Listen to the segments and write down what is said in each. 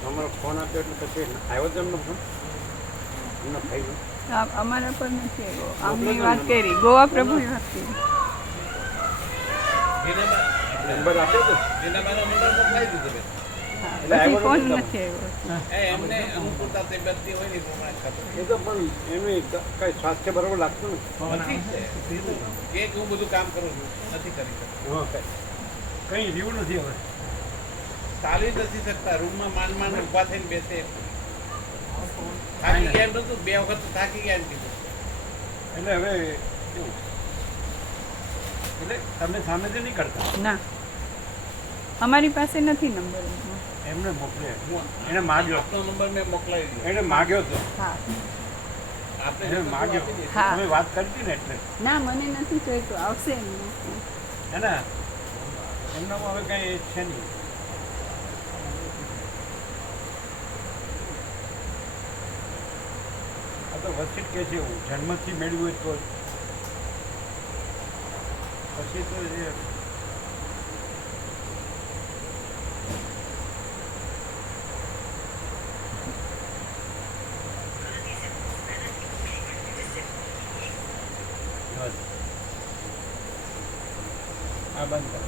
તમારો ફોન આપ્યો એટલે પછી આવ્યો જ એમનો ફોન એમનો થઈ ગયો અમારા પર નથી આવ્યો. આમની વાત કરી, ગોવા પ્રભુની વાત કરી. નંબર આપ્યો તો પછી ફોન નથી આવ્યો. એ તો પણ એનું કઈ સ્વાસ્થ્ય બરોબર લાગતું નથી. હું બધું કામ કરું છું, નથી કરી શકતો. કઈ રીવું નથી હવે, ચાલી નથી શકતા. રૂમમાં માંડ ઊભા થઈને બેસે. થાકી ગયા એમ નતું, 2 વખત તો થાકી ગયા એમ કીધું. એટલે હવે કેવું? એટલે તમે સામેથી નહીં કરતા? ના, અમારી પાસે નથી નંબર. એમને મોકલે, એને માગ્યો. આપનો નંબર મેં મોકલાવી દીધો. એને માગ્યો તો હા આપણે એને માગ્યો. હા. તમે વાત કરતી ને એટલે ના, મને નથી જોઈતું. આવશે એમને. હે ને એમનામાં હવે કઈ છે નહીં. આ તો વચ્ચે કે છે એવું જન્મથી મેળવ્યું હોય તો પછી તો એ આ બંધ કરો.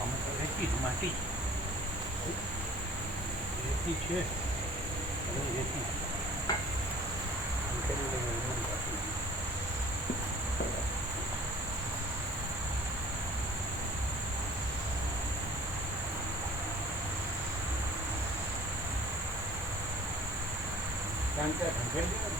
આમાં તો રેતી જ માટી રેતી છે. રેતી આમ કરીને એમ કાપી દીધી. કારણ કે ઢંકેલી હોય ને.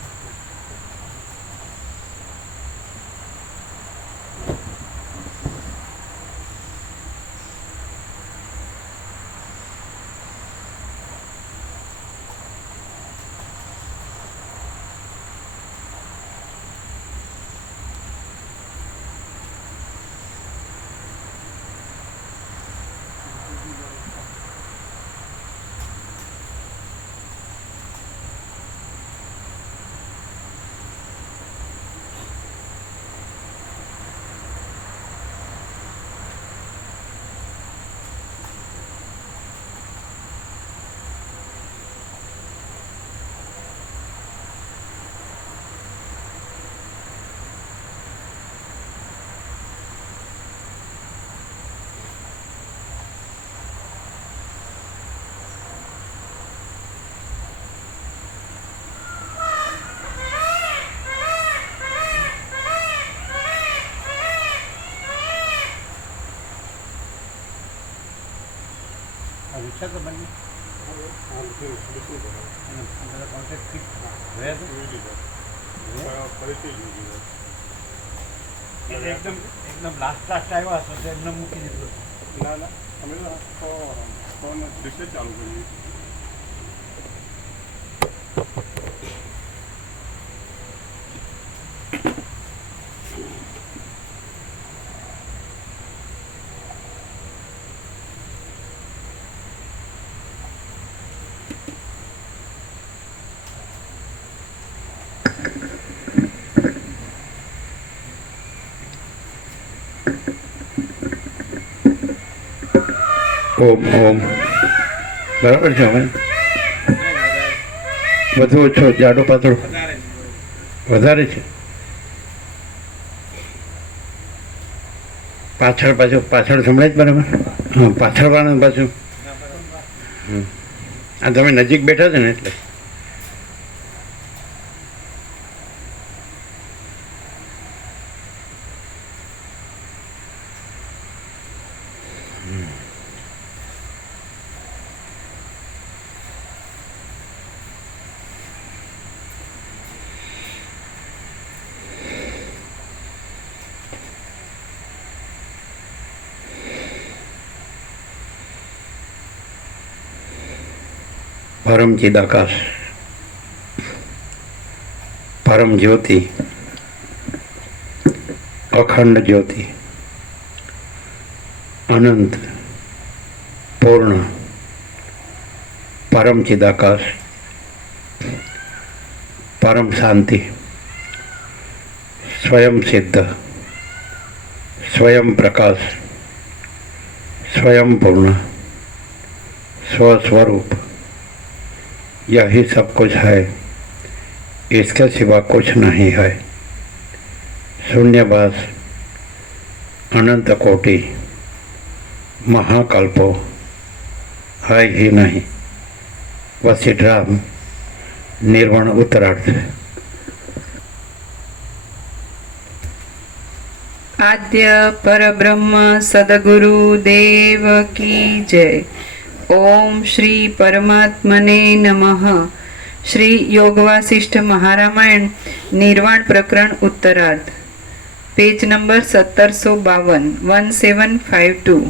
રિક્ષા તો બની કોન્ટેક્ટ એકદમ લાસ્ટ આવ્યા હશે તો એમને મૂકી દીધું. ના ના અમે તો ફોન રિસેટ ચાલુ કરીએ. ઓમ ઓમ બરાબર છે. હવે વધુ ઓછો જાડો પાતળો વધારે છે. પાછળ સંભળાય જ બરાબર. હા, પાછળ વાળા પાછું. આ તમે નજીક બેઠા છો ને એટલે પરમ ચિદાકાશ, પરમ જ્યોતિ, અખંડ જ્યોતિ, અનંત પૂર્ણ પરમ ચિદાકાશ परम शांति, स्वयं सिद्ध, स्वयं प्रकाश, स्वयं पूर्ण, स्वस्वरूप, यही सब कुछ है, इसके सिवा कुछ नहीं है। शून्यवास, अनंत कोटि, महाकल्पो है ही नहीं। वशिष्ठराम, निर्वाण उत्तरार्थ। आद्य परब्रह्म सद्गुरु देव की जय। ओम श्री परमात्मने नमः। श्री योग वासिष्ठ महारामायण निर्वाण प्रकरण उत्तरार्थ, पेज नंबर 1752, 1752।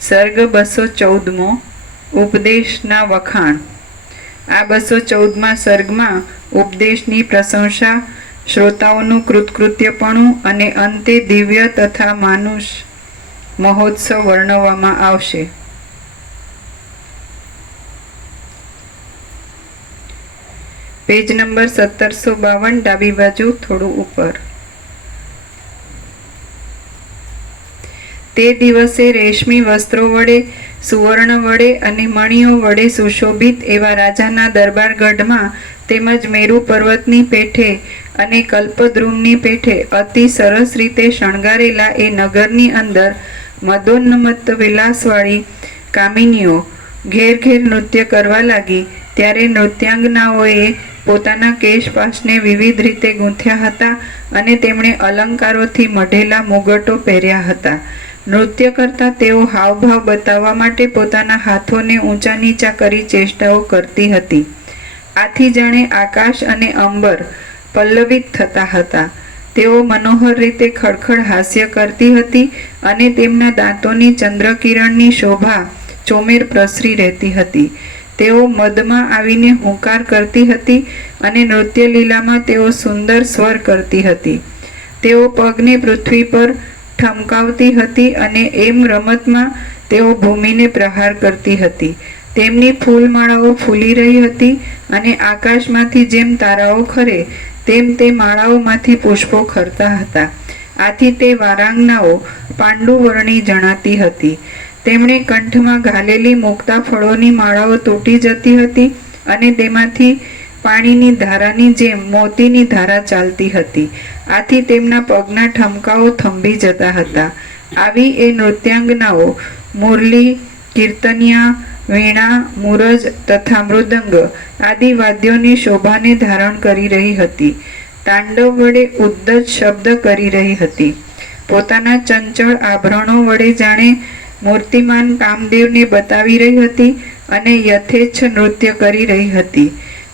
સર્ગ 214મો, ઉપદેશના વખાણ। આ 214મા સર્ગમાં ઉપદેશની પ્રશંસા, શ્રોતાઓનું કૃતકૃત્યપણું અને અંતે દિવ્ય તથા માનુષ મહોત્સવ વર્ણવવામાં આવશે। પેજ નંબર 1752, ડાબી બાજુ થોડું ઉપર। તે દિવસે રેશમી વસ્ત્રો વડે, સુવર્ણ વડે અને મણિઓ વડે સુશોભિત એવા રાજાના દરબારગઢમાં તેમજ મેરુ પર્વતની પેઠે અને કલ્પદ્રુમની પેઠે અતિ સરસ રીતે શણગારેલા એ નગરની અંદર મદોન્મત્ત વિલાસવાળી કામિનીઓ ઘેર ઘેર નૃત્ય કરવા લાગી। ત્યારે નૃત્યાંગનાઓએ પોતાના કેશપાશને વિવિધ રીતે ગૂંથ્યા હતા અને તેમણે અલંકારોથી મઢેલા મુગટો પહેર્યા હતા। નૃત્ય કરતા તેઓ હાવભાવ બતાવવા માટે પોતાના હાથોને ઊંચા નીચા કરી ચેષ્ટાઓ કરતી હતી। આથી જાણે આકાશ અને અંબર પલ્લવિત થતા હતા। તેઓ મનોહર રીતે ખડખડ હાસ્ય કરતી હતી અને તેમના દાંતોની ચંદ્રકિરણની શોભા ચોમેર પ્રસરી રહેતી હતી। તેઓ મદમાં આવીને હુંકાર કરતી હતી અને નૃત્ય લીલામાં તેઓ સુંદર સ્વર કરતી હતી। તેઓ પગને પૃથ્વી પર ઠમકાવતી હતી અને એમ રમતમાં તેઓ ભૂમિને પ્રહાર કરતી હતી। તેમની ફૂલમાળાઓ ફૂલી રહી હતી અને આકાશમાંથી જેમ તારાઓ ખરે તેમ તે માળાઓમાંથી પુષ્પો ખરતા હતા। આથી તે વારાંગનાઓ પાંડુવર્ણી જણાતી હતી। તેમણે કંઠમાં ઘાલેલી મુક્તા ફળોની માળાઓ તૂટી જતી હતી અને તેમાંથી પાણીની ધારાની જેમ મોતીની ધારા ચાલતી હતી। આથી તેમના પગના ઠમકાઓ થંભી જતા હતા। આવી એ નૃત્યાંગનાઓ મુરલી, કીર્તનિયા, વીણા, મૂરજ તથા મૃદંગ આદિ વાદ્યોની શોભાને ધારણ કરી રહી હતી। તાંડવ વડે ઉદ્દત શબ્દ કરી રહી હતી। પોતાના ચંચળ આભરણો વડે જાણે મૂર્તિમાન કામદેવને બતાવી રહી હતી અને યથેચ્છ નૃત્ય કરી રહી હતી।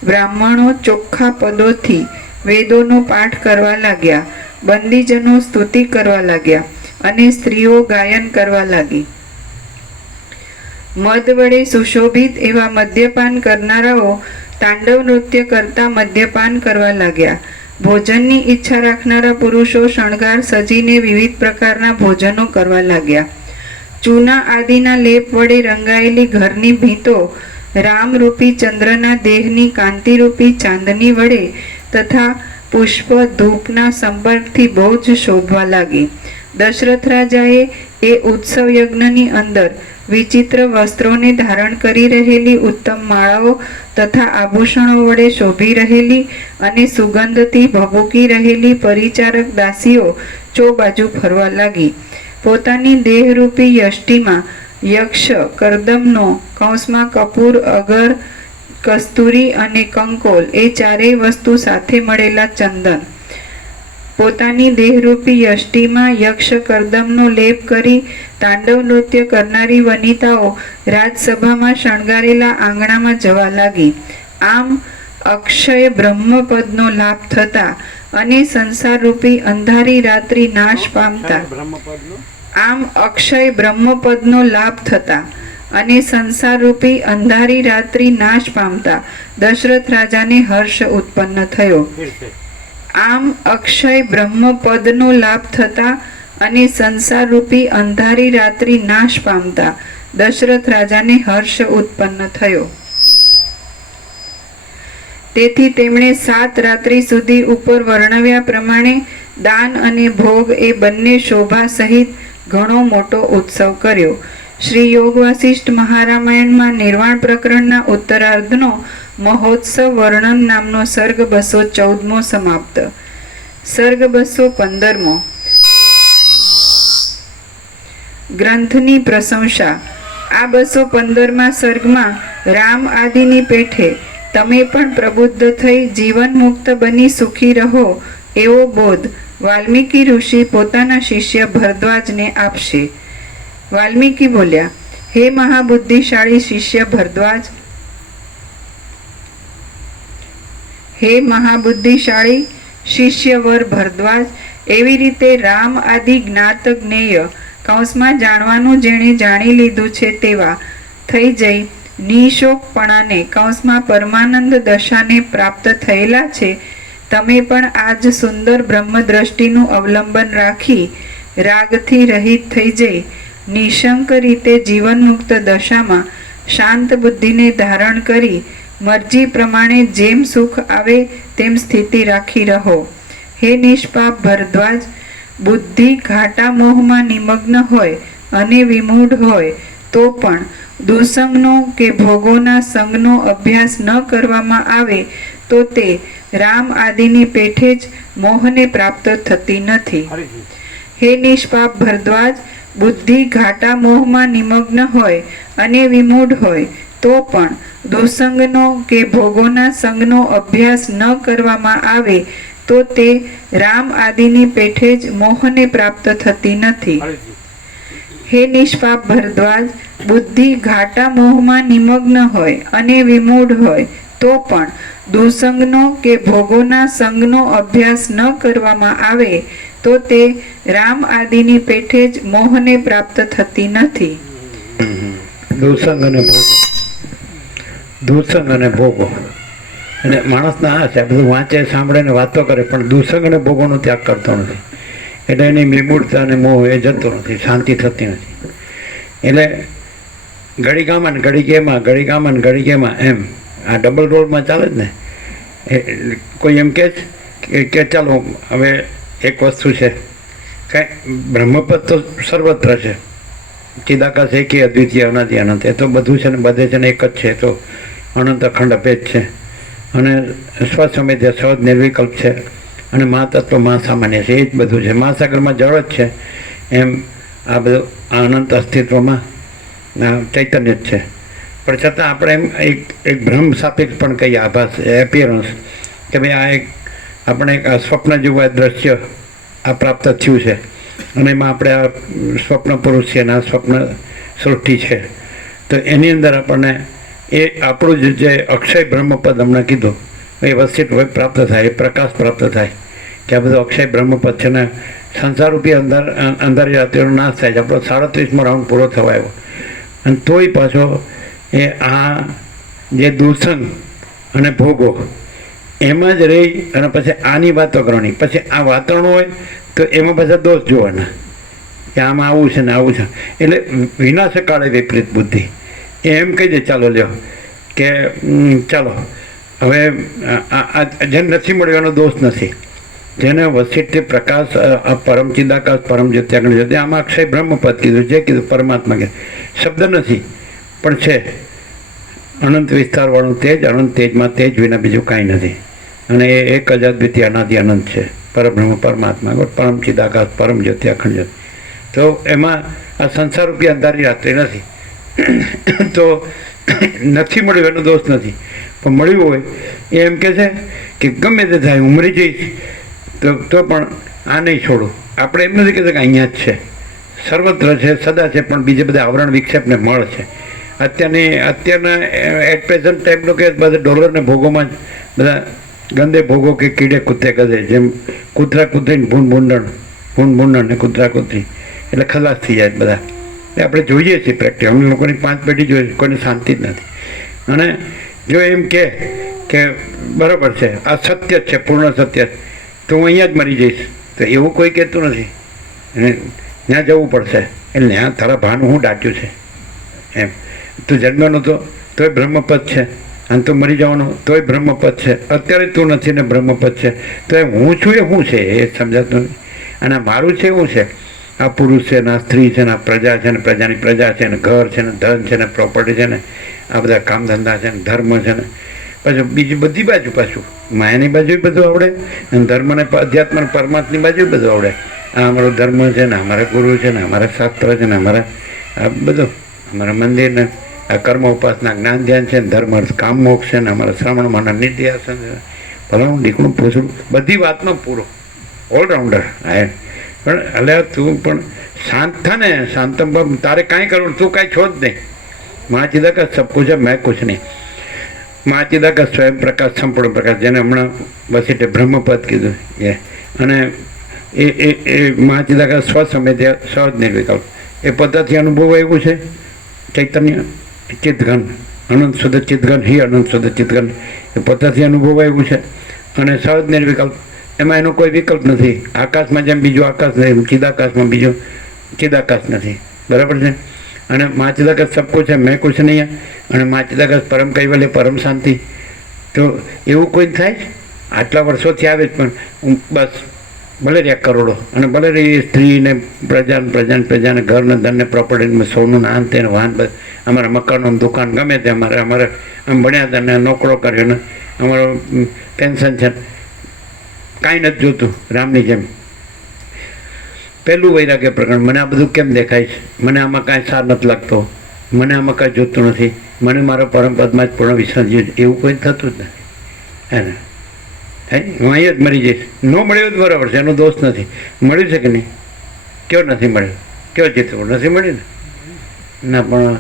બ્રાહ્મણો ચોખ્ખા પદોથી વેદોનો પાઠ કરવા લાગ્યા, બંદીજનો સ્તુતિ કરવા લાગ્યા અને સ્ત્રીઓ ગાયન કરવા લાગી। મદ વડે સુશોભિત એવા મદ્યપાન કરનારાઓ તાંડવ નૃત્ય કરતા મદ્યપાન કરવા લાગ્યા। ભોજનની ઈચ્છા રાખનારા પુરુષો શણગાર સજીને વિવિધ પ્રકારના ભોજનો કરવા લાગ્યા। ચૂના આદિના લેપ વડે રંગાયેલી ઘરની ભીંતો રામરૂપી ચંદ્રના દેહની કાંતિરૂપી ચાંદની વડે તથા પુષ્પ ધૂપના સંપર્કથી બહુ જ શોભવા લાગી। દશરથ રાજાએ એ ઉત્સવ યજ્ઞની અંદર વિચિત્ર વસ્ત્રોને ધારણ કરી રહેલી ઉત્તમ માળાઓ તથા આભૂષણો વડે શોભી રહેલી અને સુગંધથી ભભૂકી રહેલી પરિચારક દાસીઓ ચોબાજુ ફરવા લાગી। પોતાની દેહરૂપી યષ્ટિમાં યક્ષ, કરદમનો કૌંસમાં કપૂર, અગર, કસ્તુરી અને કંકોલ એ ચારેય વસ્તુ સાથે મળેલા ચંદન, પોતાની દેહરૂપી યષ્ટિમાં યક્ષ કરદમનો લેપ કરી તાંડવ નૃત્ય કરનારી વનિતાઓ રાજસભામાં શણગારેલા આંગણામાં જવા લાગી। આમ અક્ષય બ્રહ્મપદનો લાભ થતા અને સંસારરૂપી અંધારી રાત્રિ નાશ પામતા અક્ષય બ્રહ્મપદનો લાભ થતા અને સંસારરૂપી અંધારી રાત્રિ નાશ પામતા દશરથ રાજાને હર્ષ ઉત્પન્ન થયો। આમ અક્ષય બ્રહ્મપદનો લાભ થતા અને સંસારરૂપી અંધારી રાત્રિ નાશ પામતા દશરથ રાજાને હર્ષ ઉત્પન્ન થયો। તેથી તેમણે 7 રાત્રિ સુધી ઉપર વર્ણવ્યા પ્રમાણે દાન અને ભોગ એ બંને શોભા સહિત ઘણો મોટો ઉત્સવ કર્યો. શ્રી યોગ વાસિષ્ઠ મહારામાયણમાં નિર્વાણ પ્રકરણના ઉત્તરાર્ધનો મહોત્સવ વર્ણન નામનો સર્ગ 214મો સમાપ્ત. સર્ગ 215મો. ગ્રંથની પ્રશંસા. આ 215મા સર્ગમાં રામ આદિની પેઠે તમે પણ પ્રબુદ્ધ થઈ જીવન મુક્ત બની સુખી રહો એવો બોધ વાલ્મીકી ઋષિ પોતાના શિષ્ય ભરદ્વાજને આપશે. વાલ્મીકી બોલ્યા, હે મહાબુદ્ધિશાળી શિષ્ય ભરદ્વાજ, હે મહાબુદ્ધિશાળી શિષ્યવર ભરદ્વાજ, એવી રીતે રામ આદિ જ્ઞાત જ્ઞેય કૌંસમાં જાણવાનું જેણે જાણી લીધું છે તેવા થઈ જઈ નિશોકપણાને કૌંસમાં પરમાનંદ દશાને પ્રાપ્ત થયેલા છે. તમે પણ આજ સુંદર બ્રહ્મદ્રષ્ટિનું અવલંબન રાખી રાગથી રહિત થઈ જઈ નિશંક રીતે જીવન મુક્ત દશામાં શાંત બુદ્ધિને ધારણ કરી મરજી પ્રમાણે જેમ સુખ આવે તેમ સ્થિતિ રાખી રહો. હે નિષ્પાપ ભરદ્વાજ, બુદ્ધિ ઘાટા મોહમાં નિમગ્ન હોય અને વિમૂઢ હોય તો પણ દુસંગનો કે ભોગોના સંગનો અભ્યાસ ન કરવામાં આવે તો તે રામ આદિની પેઠે જ મોહને પ્રાપ્ત થતી નથી. હે નિષ્પાપ ભરદ્વાજ, બુદ્ધિ ઘાટા મોહમાં નિમગ્ન હોય અને વિમૂઢ હોય તો પણ દુસંગનો કે ભોગોના સંગનો અભ્યાસ ન કરવામાં આવે તો તે રામ આદિની પેઠે જ મોહને પ્રાપ્ત થતી નથી. હે નિષ્પાપ ભરદ્વાજ, બુદ્ધિ ઘાટા મોહમાં નિમગ્ન હોય અને વિમૂઢ હોય તો પણ દુસંગનો કે ભોગોના સંગનો અભ્યાસ ન કરવામાં આવે તો તે રામ આદિની પેઠે જ મોહને પ્રાપ્ત થતી નથી. દુસંગ અને ભોગો, દુસંગ અને ભોગો અને માણસના આ છે, બધું વાંચે સાંભળે ને વાતો કરે પણ દુસંગ અને ભોગોનો ત્યાગ કરતો નથી. એટલે એની વિમૂઢતા અને મોહ એ જતો નથી, શાંતિ થતી નથી. એટલે ઘડીકામાં ને ઘડીકેમાં, ઘડીકામાં ને ઘડીકેમાં એમ આ ડબલ રોલમાં ચાલે જ ને. કોઈ એમ કહે કે ચાલો હવે એક વસ્તુ છે, કાંઈ બ્રહ્મપદ તો સર્વત્ર છે, ચિદાકાશ એકી અદ્વિતીય અનાદિ અનંત, એ તો બધું છે ને બધે છે ને એક જ છે, તો અનંત અખંડ અભેદ છે અને સ્વસમેધ્ય સહજ નિર્વિકલ્પ છે અને મહાતત્વ મહાસામાન્ય છે, એ જ બધું છે. મહાસાગરમાં જળ જ છે એમ આ બધું અનંત અસ્તિત્વમાં ચૈતન્ય જ છે. પણ છતાં આપણે એમ એક ભ્રમ સાપેક્ષ પણ કહીએ, આભાસ એપિયરન્સ, કે ભાઈ આ એક આપણે એક સ્વપ્ન જેવું દ્રશ્ય આ પ્રાપ્ત થયું છે અને એમાં આપણે આ સ્વપ્ન પુરુષ છે અને આ સ્વપ્ન સૃષ્ટિ છે. તો એની અંદર આપણને એ આપણું જે અક્ષય બ્રહ્મપદ હમણાં કીધું એ વસ્તુ પ્રાપ્ત થાય, એ પ્રકાશ પ્રાપ્ત થાય કે આ બધું અક્ષય બ્રહ્મપદ છે ને સંસારરૂપી અંધારી રાત્રિનો નાશ થાય છે. આપણો 37મો રાઉન્ડ પૂરો થવા આવ્યો અને તોય પાછો એ આ જે દુસંગ અને ભોગો એમાં જ રહી અને પછી આની વાતો કરવાની, પછી આ વાતાવરણ હોય તો એમાં બધા દોષ જોવાના કે આમાં આવું છે ને આવું છે. એટલે વિનાશ કાળે વિપરીત બુદ્ધિ એમ કહી દે, ચાલો લ્યો કે ચાલો હવે જેને નથી મળ્યો એનો દોષ નથી, જેને વસિષ્ઠ પ્રકાશ પરમ ચિદાકાશ પરમ જ્યોત્યાગ્ન જ્યોતિ, આમાં અક્ષય બ્રહ્મપદ કીધું, જે કીધું પરમાત્મા કીધું, શબ્દ નથી પણ છે અનંત વિસ્તારવાળું તેજ, અનંત તેજમાં તેજ વિના બીજું કાંઈ નથી અને એ એક જ અદ્વિતીય અનાદિ અનંત છે, પરબ્રહ્મ પરમાત્મા પરમ ચિદાકાશ પરમ જ્યોતિ અખંડ જ્યોતિ. તો એમાં આ સંસારરૂપી અંધારી રાત્રિ નથી. તો નથી મળ્યું એનો દોષ નથી, પણ મળ્યું હોય એ એમ કહે છે કે ગમે તે થાય હું મરી જઈશ તો પણ આ નહીં છોડું. આપણે એમ નથી કહેતા કે અહીંયા જ છે, સર્વત્ર છે, સદા છે, પણ બીજે બધા આવરણ વિક્ષેપને મળ છે. અત્યારના એટ પ્રેઝન્ટ ટાઈમનો કે બધા ડોલરને ભોગોમાં જ બધા ગંદે ભોગો કે કીડે કૂતે ગધે, જેમ કૂતરા કૂતરીને ભૂંડ ને કૂતરા કૂતરી એટલે ખલાસ થઈ જાય બધા. એ આપણે જોઈએ છીએ પ્રેક્ટિસ, અમને લોકોની 5 પેઢી જોઈએ, કોઈને શાંતિ જ નથી. અને જો એમ કે બરાબર છે આ સત્ય જ છે, પૂર્ણ સત્ય છે, તો હું અહીંયા જ મરી જઈશ, તો એવું કોઈ કહેતું નથી. ત્યાં જવું પડશે એટલે ત્યાં તારા ભાનું હું દાટ્યું છે એમ. તું જન્મ્યો નહોતો તોય બ્રહ્મપદ છે અને તું મરી જવાનું તોય બ્રહ્મપદ છે, અત્યારે તું નથી ને બ્રહ્મપદ છે, તો એ હું છું એ શું છે એ સમજાતું નથી. અને આ મારું છે એવું છે, આ પુરુષ છે ને આ સ્ત્રી છે ને આ પ્રજા છે ને પ્રજાની પ્રજા છે ને ઘર છે ને ધન છે ને પ્રોપર્ટી છે ને આ બધા કામ ધંધા છે ને ધર્મ છે ને પાછું બીજી બધી બાજુ પાછું માયાની બાજુ બધું આવડે અને ધર્મ ને અધ્યાત્મ ને પરમાત્માની બાજુ બધું આવડે. આ અમારો ધર્મ છે ને અમારા ગુરુ છે ને અમારા શાસ્ત્ર છે ને અમારા આ બધું અમારા મંદિર ને આ કર્મ ઉપાસના જ્ઞાન ધ્યાન છે ને ધર્મ અર્થ કામ મોક્ષ છે ને અમારા શ્રવણમાંના નિધ્યાસન છે, ભલાનું દીકરું પૂછું બધી વાતનો પૂરો ઓલરાઉન્ડર. હા પણ એટલે તું પણ શાંત થા ને, શાંતમ તારે કાંઈ કરવું, તું કાંઈ છો જ નહીં. મહાચિદા કા સબ કુછ હે, મેં કુછ નહીં. મહાચિદા કા સ્વયં પ્રકાશ સંપૂર્ણ પ્રકાશ, જેને હમણાં બસ એટલે બ્રહ્મપદ કીધું એ, અને એ મહાચિદા કા સ્વસમેધ્ય સહજ નિર્વિકલ્પ એ પદ્ધતિ અનુભવ એવું છે. ચૈતન્ય ચિત્તઘન અનંત શુદ્ધ ચિત્તઘન હિ અનંત શુદ્ધ ચિત્તઘન એ પદ્ધતિ અનુભવ એવું છે. અને સહજ નિર્વિકલ્પ એમાં એનો કોઈ વિકલ્પ નથી. આકાશમાં જેમ બીજું આકાશ નથી, ચિદાકાશમાં બીજું ચિદાકાશ નથી. બરાબર છે. અને મા ચિદાકાશ સબ કુછ છે, મેં કુછ નહીં. અને મા ચિદાકાશ પરમ કૈવલ્ય પરમ શાંતિ. તો એવું કોઈ થાય આટલા વર્ષોથી આવે જ પણ બસ ભલે રહ્યા કરોડો અને ભલે રહી સ્ત્રીને પ્રજાને ઘરને ધનને પ્રોપર્ટીને સોનું ને આન તેને વાહન બધું અમારા મકાનો દુકાન ગમે તે અમારે આમ ભણ્યા હતા ને નોકરો કર્યો ને અમારો પેન્શન છે, કાંઈ નથી જોતું. રામની જેમ પહેલું વૈરાગ્ય પ્રકરણ, મને આ બધું કેમ દેખાય છે, મને આમાં કાંઈ સાર નથી લાગતો, મને આમાં કાંઈ જોતું નથી, મને મારા પરમપદમાં જ પૂર્ણ વિશ્વાસ જોઈએ, એવું કોઈ થતું જ નથી. હે ને હું અહીંયા જ મરી જઈશ. ન મળ્યો જ બરાબર છે, એનો દોષ નથી. મળ્યું છે કે નહીં? કયો નથી મળ્યો? કયો ચિત્ર નથી મળ્યું ને? ના પણ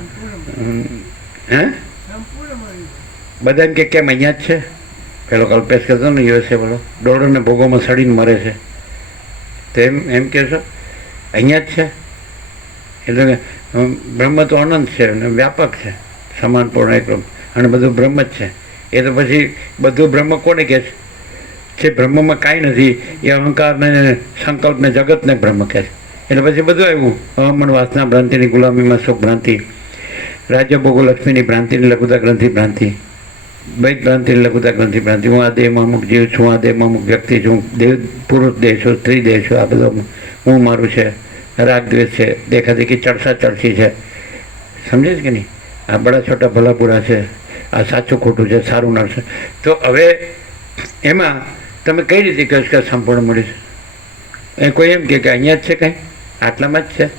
હે બધા એમ કે કેમ અહીંયા જ છે. પેલો કલ્પેશ કહેતો ને યુએસએ વાળો ડોલરને ભોગોમાં સડીને મરે છે, તો એમ કહેશો અહીંયા જ છે. એટલે કે બ્રહ્મ તો અનંત છે અને વ્યાપક છે, સમાન પૂર્ણ એકમ, અને બધું બ્રહ્મ જ છે. એ તો પછી બધું બ્રહ્મ કોને કહે છે? જે બ્રહ્મમાં કાંઈ નથી એ અહંકારને સંકલ્પને જગતને બ્રહ્મ કહે છે. એટલે પછી બધું આવ્યું અમન વાસના ભ્રાંતિની ગુલામીમાં સુખ ભ્રાંતિ, રાજ્ય ભોગો લક્ષ્મીની ભ્રાંતિની લઘુતા ગ્રંથિ ભ્રાંતિ, વૈદ ભ્રાંતિની લઘુતા ગ્રંથિ ભ્રાંતિ, હું આ દેહમાં અમુક જીવ છું, આ દેહમાં અમુક વ્યક્તિ છું, દેવ પુરુષ દેહ છું, સ્ત્રી દેહ છું, આ બધો હું મારું છે, રાગ દ્વેષ છે, દેખાદેખી ચડસા ચડસી છે. સમજે છે કે નહીં? આ બડા છોટા ભલા પૂરા છે, આ સાચું ખોટું છે, સારું ના છે. તો હવે એમાં તમે કઈ રીતે કહો કે સંપૂર્ણ મળ્યું છે? એ કોઈ એમ કે અહીંયા જ છે, કંઈ આટલામાં જ છે.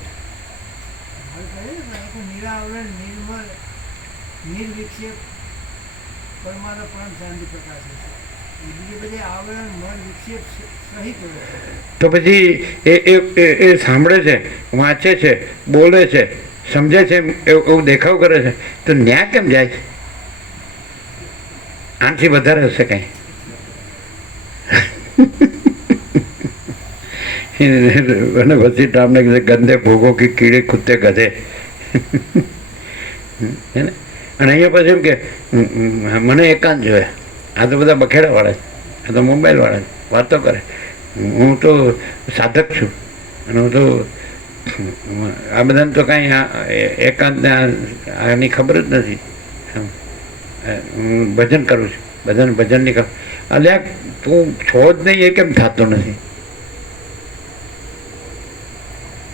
તો પછી એ સાંભળે છે, વાંચે છે, બોલે છે, સમજે છે, એવું દેખાવ કરે છે, તો ન્યા કેમ જાય છે? આનાથી વધારે હશે કંઈ. અને પછી રામને કીધે ગંદે ભોગો કે કીડે કૂદતે ગધે. અને અહીંયા પછી એમ કે મને એકાંત જોઈએ. આ તો બધા બખેડા વાળા છે, આ તો મોબાઈલ વાળા વાતો કરે. હું તો સાધક છું અને હું તો આ બધાને તો કાંઈ એકાંતને આની ખબર જ નથી. હું ભજન કરું છું, બધાને ભજનની ખબર. અલ્યા તું છો જ નહીં એ કેમ થતો નથી?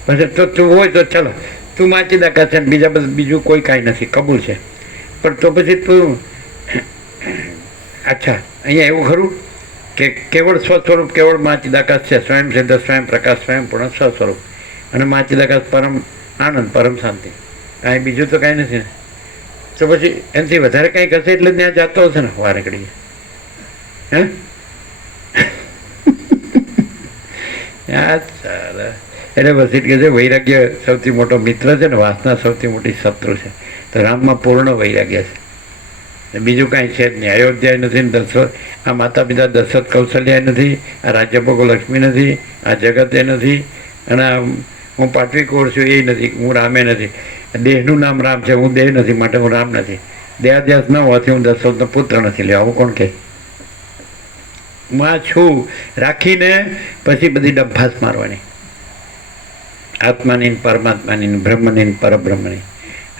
પછી તો તું હોય તો ચાલો તું વાંચી દાખા છે, બીજા બધા બીજું કોઈ કાંઈ નથી, કબૂલ છે. પણ તો પછી તું અચ્છા અહીંયા એવું ખરું કે કેવળ સ્વસ્વરૂપ કેવળ માચિદાકાશ છે, સ્વયં સિદ્ધ સ્વયં પ્રકાશ સ્વયં પૂર્ણ સ્વસ્વરૂપ, અને માચિદાકાશ પરમ આનંદ પરમ શાંતિ, કાંઈ બીજું તો કાંઈ નથી ને. તો પછી એનાથી વધારે કાંઈક હશે એટલે ત્યાં જતો હશે ને વારે ઘડીએ. હે એટલે બસ એટલે છે વૈરાગ્ય સૌથી મોટો મિત્ર છે ને વાસના સૌથી મોટી શત્રુ છે. તો રામમાં પૂર્ણ વૈરાગ્ય છે, બીજું કાંઈ છે જ નહીં. અયોધ્યા નથી ને દશરથ, આ માતા પિતા દશરથ કૌશલ્યા નથી, આ રાજ્યભોગો લક્ષ્મી નથી, આ જગત એ નથી, અને હું પાટવી કોર છું એ નથી, હું રામે નથી. દેહનું નામ રામ છે, હું દેહ નથી માટે હું રામ નથી. દેહાધ્યાસ ન હોવાથી હું દશરથનો પુત્ર નથી. લે આવું કોણ કહે? માં છું રાખીને પછી બધી ડબ્બાસ મારવાની, આત્માની પરમાત્માની બ્રહ્મની પરબ્રહ્મની.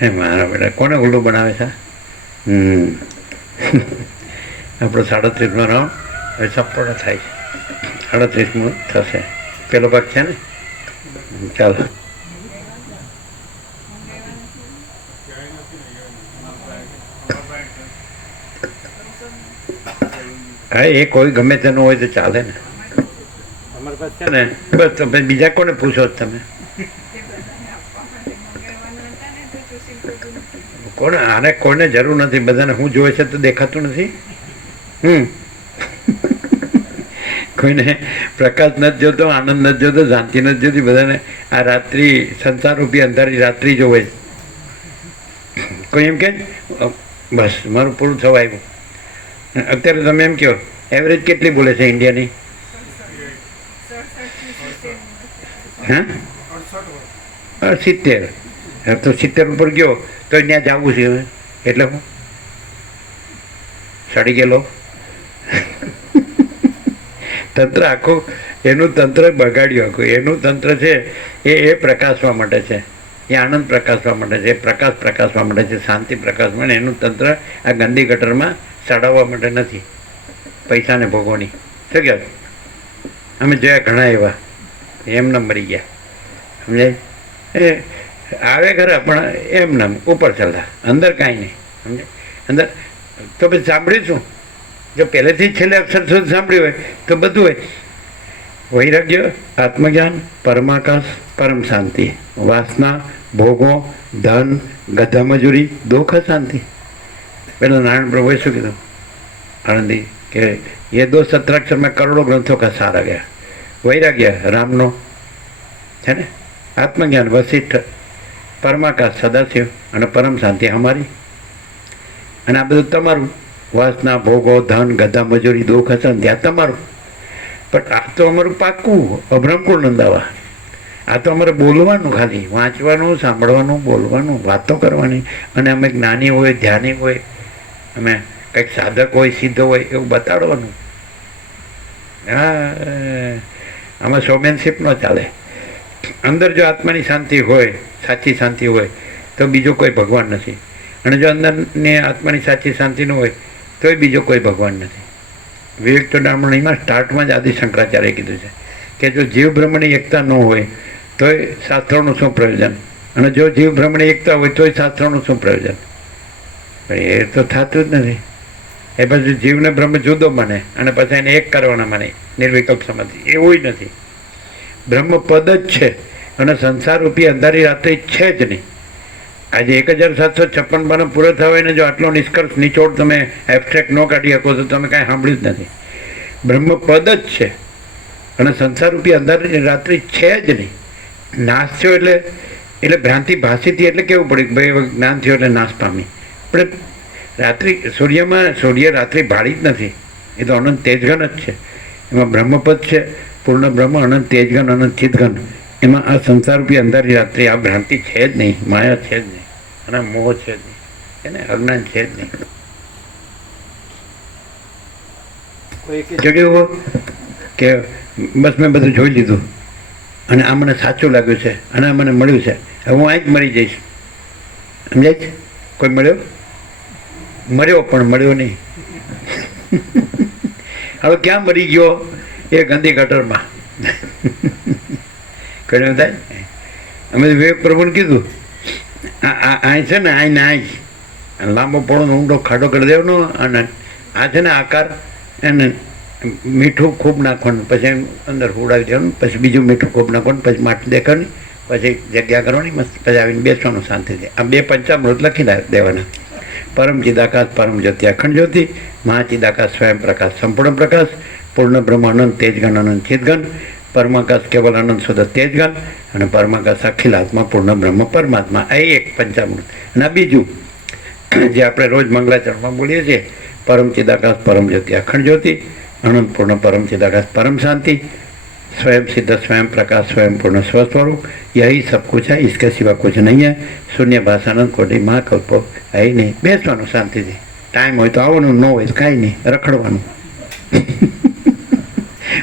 હે મારા બેટા કોને ઉલ્લું બનાવે છે? આપણો 37મો રાઉન્ડ હવે સંપૂર્ણ થાય છે. 38મો થશે. પેલો ભાગ છે ને. ચાલો. હા, એ કોઈ ગમે તેનું હોય તો ચાલે ને. અમારી પાસે છે ને બસ. તમે બીજા કોને પૂછો છો તમે? કોને? આને કોઈને જરૂર નથી. બધાને હું જોવે છે તો દેખાતું નથી. કોઈને પ્રકાશ નથી જોતો, આનંદ નથી જોતો, શાંતિ નથી જોતી. બધાને આ રાત્રિ, સંસાર રૂપી અંધારી રાત્રિ જોવે. કોઈ એમ કે બસ મારું પૂરું થવા આવ્યું. અત્યારે તમે એમ કહો એવરેજ કેટલી બોલે છે ઇન્ડિયાની? હા, 70. તો 70 ઉપર ગયો તો ત્યાં જવું છે હવે. એટલે હું સડી ગયેલો. તંત્ર આખું એનું તંત્ર બગાડ્યું. આખું એનું તંત્ર છે એ પ્રકાશવા માટે છે, એ આનંદ પ્રકાશવા માટે છે, એ પ્રકાશ પ્રકાશવા માટે છે, શાંતિ પ્રકાશવા માટે. એનું તંત્ર આ ગંદી ગટરમાં ચડાવવા માટે નથી, પૈસાને ભોગવવાની. શું કહેવાય? અમે જોયા ઘણા એવા એમને મરી ગયા. સમજાય? એ આવે ખરા પણ એમને ઉપર ચાલતા, અંદર કાંઈ નહીં. સમજે? અંદર તો પછી સાંભળ્યું છું. જો પહેલેથી જ છેલ્લે અક્ષર સુધી સાંભળ્યું હોય તો બધું હોય. વૈરાગ્ય, આત્મજ્ઞાન, પરમાકાશ, પરમ શાંતિ, વાસના, ભોગો, ધન, ગધા મજૂરી, દુઃખ, શાંતિ. પેલા નારાયણ પ્રભુએ શું કીધું આનંદી કે એ 2 17 મેં કરોડો ગ્રંથો કા સારા ગયા. વૈરાગ્ય રામનો છે ને, આત્મજ્ઞાન વશિષ્ઠ, પરમાકાશ સદાશિવ અને પરમ શાંતિ અમારી. અને આ બધું તમારું. વાસના, ભોગો, ધન, ગધા મજૂરી, દુઃખ, શાંતિ આ તમારું. પણ આ તો અમારું પાક્કું અભ્રમકુળ નંદાવા. આ તો અમારે બોલવાનું, ખાલી વાંચવાનું, સાંભળવાનું, બોલવાનું, વાતો કરવાની. અને અમે જ્ઞાની હોય, ધ્યાની હોય, અમે કંઈક સાધક હોય, સિદ્ધ હોય એવું બતાડવાનું. હા, આમાં શોમેનશીપ ન ચાલે. અંદર જો આત્માની શાંતિ હોય, સાચી શાંતિ હોય તો બીજો કોઈ ભગવાન નથી. અને જો અંદરની આત્માની સાચી શાંતિ ન હોય તોય બીજો કોઈ ભગવાન નથી. વિવેક ચોડામણીમાં સ્ટાર્ટમાં જ આદિ શંકરાચાર્ય કીધું છે કે જો જીવ બ્રહ્મની એકતા ન હોય તોય શાસ્ત્રોનું શું પ્રયોજન, અને જો જીવ બ્રહ્મની એકતા હોય તોય શાસ્ત્રોનું શું પ્રયોજન? એ તો થતું જ નથી. એ પછી જીવને બ્રહ્મ જુદો માને અને પછી એને એક કરવાના માને, નિર્વિકલ્પ સમાધિ. એવું નથી. બ્રહ્મ પદ જ છે અને સંસાર રૂપી અંધારી રાત્રિ છે જ નહીં. આજે 1756 પાનો પૂરો થવાય ને જો આટલો નિષ્કર્ષ નિચોડ તમે એબ્સ્ટ્રેક્ટ ન કાઢી શકો તો તમે કાંઈ સાંભળ્યું જ નથી. બ્રહ્મ પદ જ છે અને સંસારરૂપી અંધારી રાત્રિ છે જ નહીં. નાશ થયો એટલે ભ્રાંતિ ભાષીથી એટલે કેવું પડ્યું ભાઈ જ્ઞાન થયો એટલે નાશ પામી. પણ રાત્રિ સૂર્ય રાત્રિ ભાળી જ નથી. એ તો અનંત તેજઘન જ છે. એમાં બ્રહ્મપદ છે, પૂર્ણ બ્રહ્મ, અનંત તેજઘન, અનંત ચિતઘન. એમાં આ સંસારરૂપી અંધારી રાત્રિ આ ભ્રાંતિ છે જ નહીં, માયા છે જ નહીં, અને મોહ છે જ નહીં, એને અજ્ઞાન છે જ નહીં. જગ્યા કે બસ મેં બધું જોઈ લીધું અને આ મને સાચું લાગ્યું છે અને આ મને મળ્યું છે, હવે હું અહીં જ મરી જઈશ. સમજાય છે? કોઈ મર્યો પણ મળ્યો નહીં. હવે ક્યાં મરી ગયો? એ ગંદી ગટરમાં. કહ્યું થાય અમે વિવેક પ્રભુને કીધું આ છે ને આઈને આઈ લાંબો પોળો ઊંડો ખાડો કરી દેવાનો અને આ છે ને આકાર એને મીઠું ખૂબ નાખવાનું, પછી અંદર ઉડાવી દેવાનું, પછી બીજું મીઠું ખૂબ નાખવાનું, પછી માટી દેખાવાની, પછી જગ્યા કરવાની, મસ્ત પછી આવીને બેસવાનું શાંતિથી. આ 2 પંચામૃત લખી દેવાના. પરમ ચિદાકાશ, પરમ જ્યોતિ, અખંડ જ્યોતિ, મહાચિદાકાશ, સ્વયં પ્રકાશ, સંપૂર્ણ પ્રકાશ, પૂર્ણ બ્રહ્મ, અનંત તેજગન, અનંત ચિતગન, પરમાકાશ કેવલ અનંત શુદ્ધ તેજગન અને પરમાકાશ અખિલ આત્મા પૂર્ણ બ્રહ્મ પરમાત્મા. આ એક પંચામૃત. અને બીજું જે આપણે રોજ મંગલાચરણમાં બોલીએ છીએ, પરમ ચિદાકાશ, પરમ જ્યોતિ, અખંડ જ્યોતિ, अनंत पूर्ण परम चिदाकाश परम शांति स्वयं सिद्ध स्वयं प्रकाश स्वयं पूर्ण स्वस्वरूप यही सब कुछ है, इसके सिवा कुछ नहीं है। शून्य भाषानंद कोटि महाकल्पो है ही नहीं। बेसवानुं शांतिथी टाइम हो तो आववानुं, न होय तो कांई नहीं रखड़वानुं।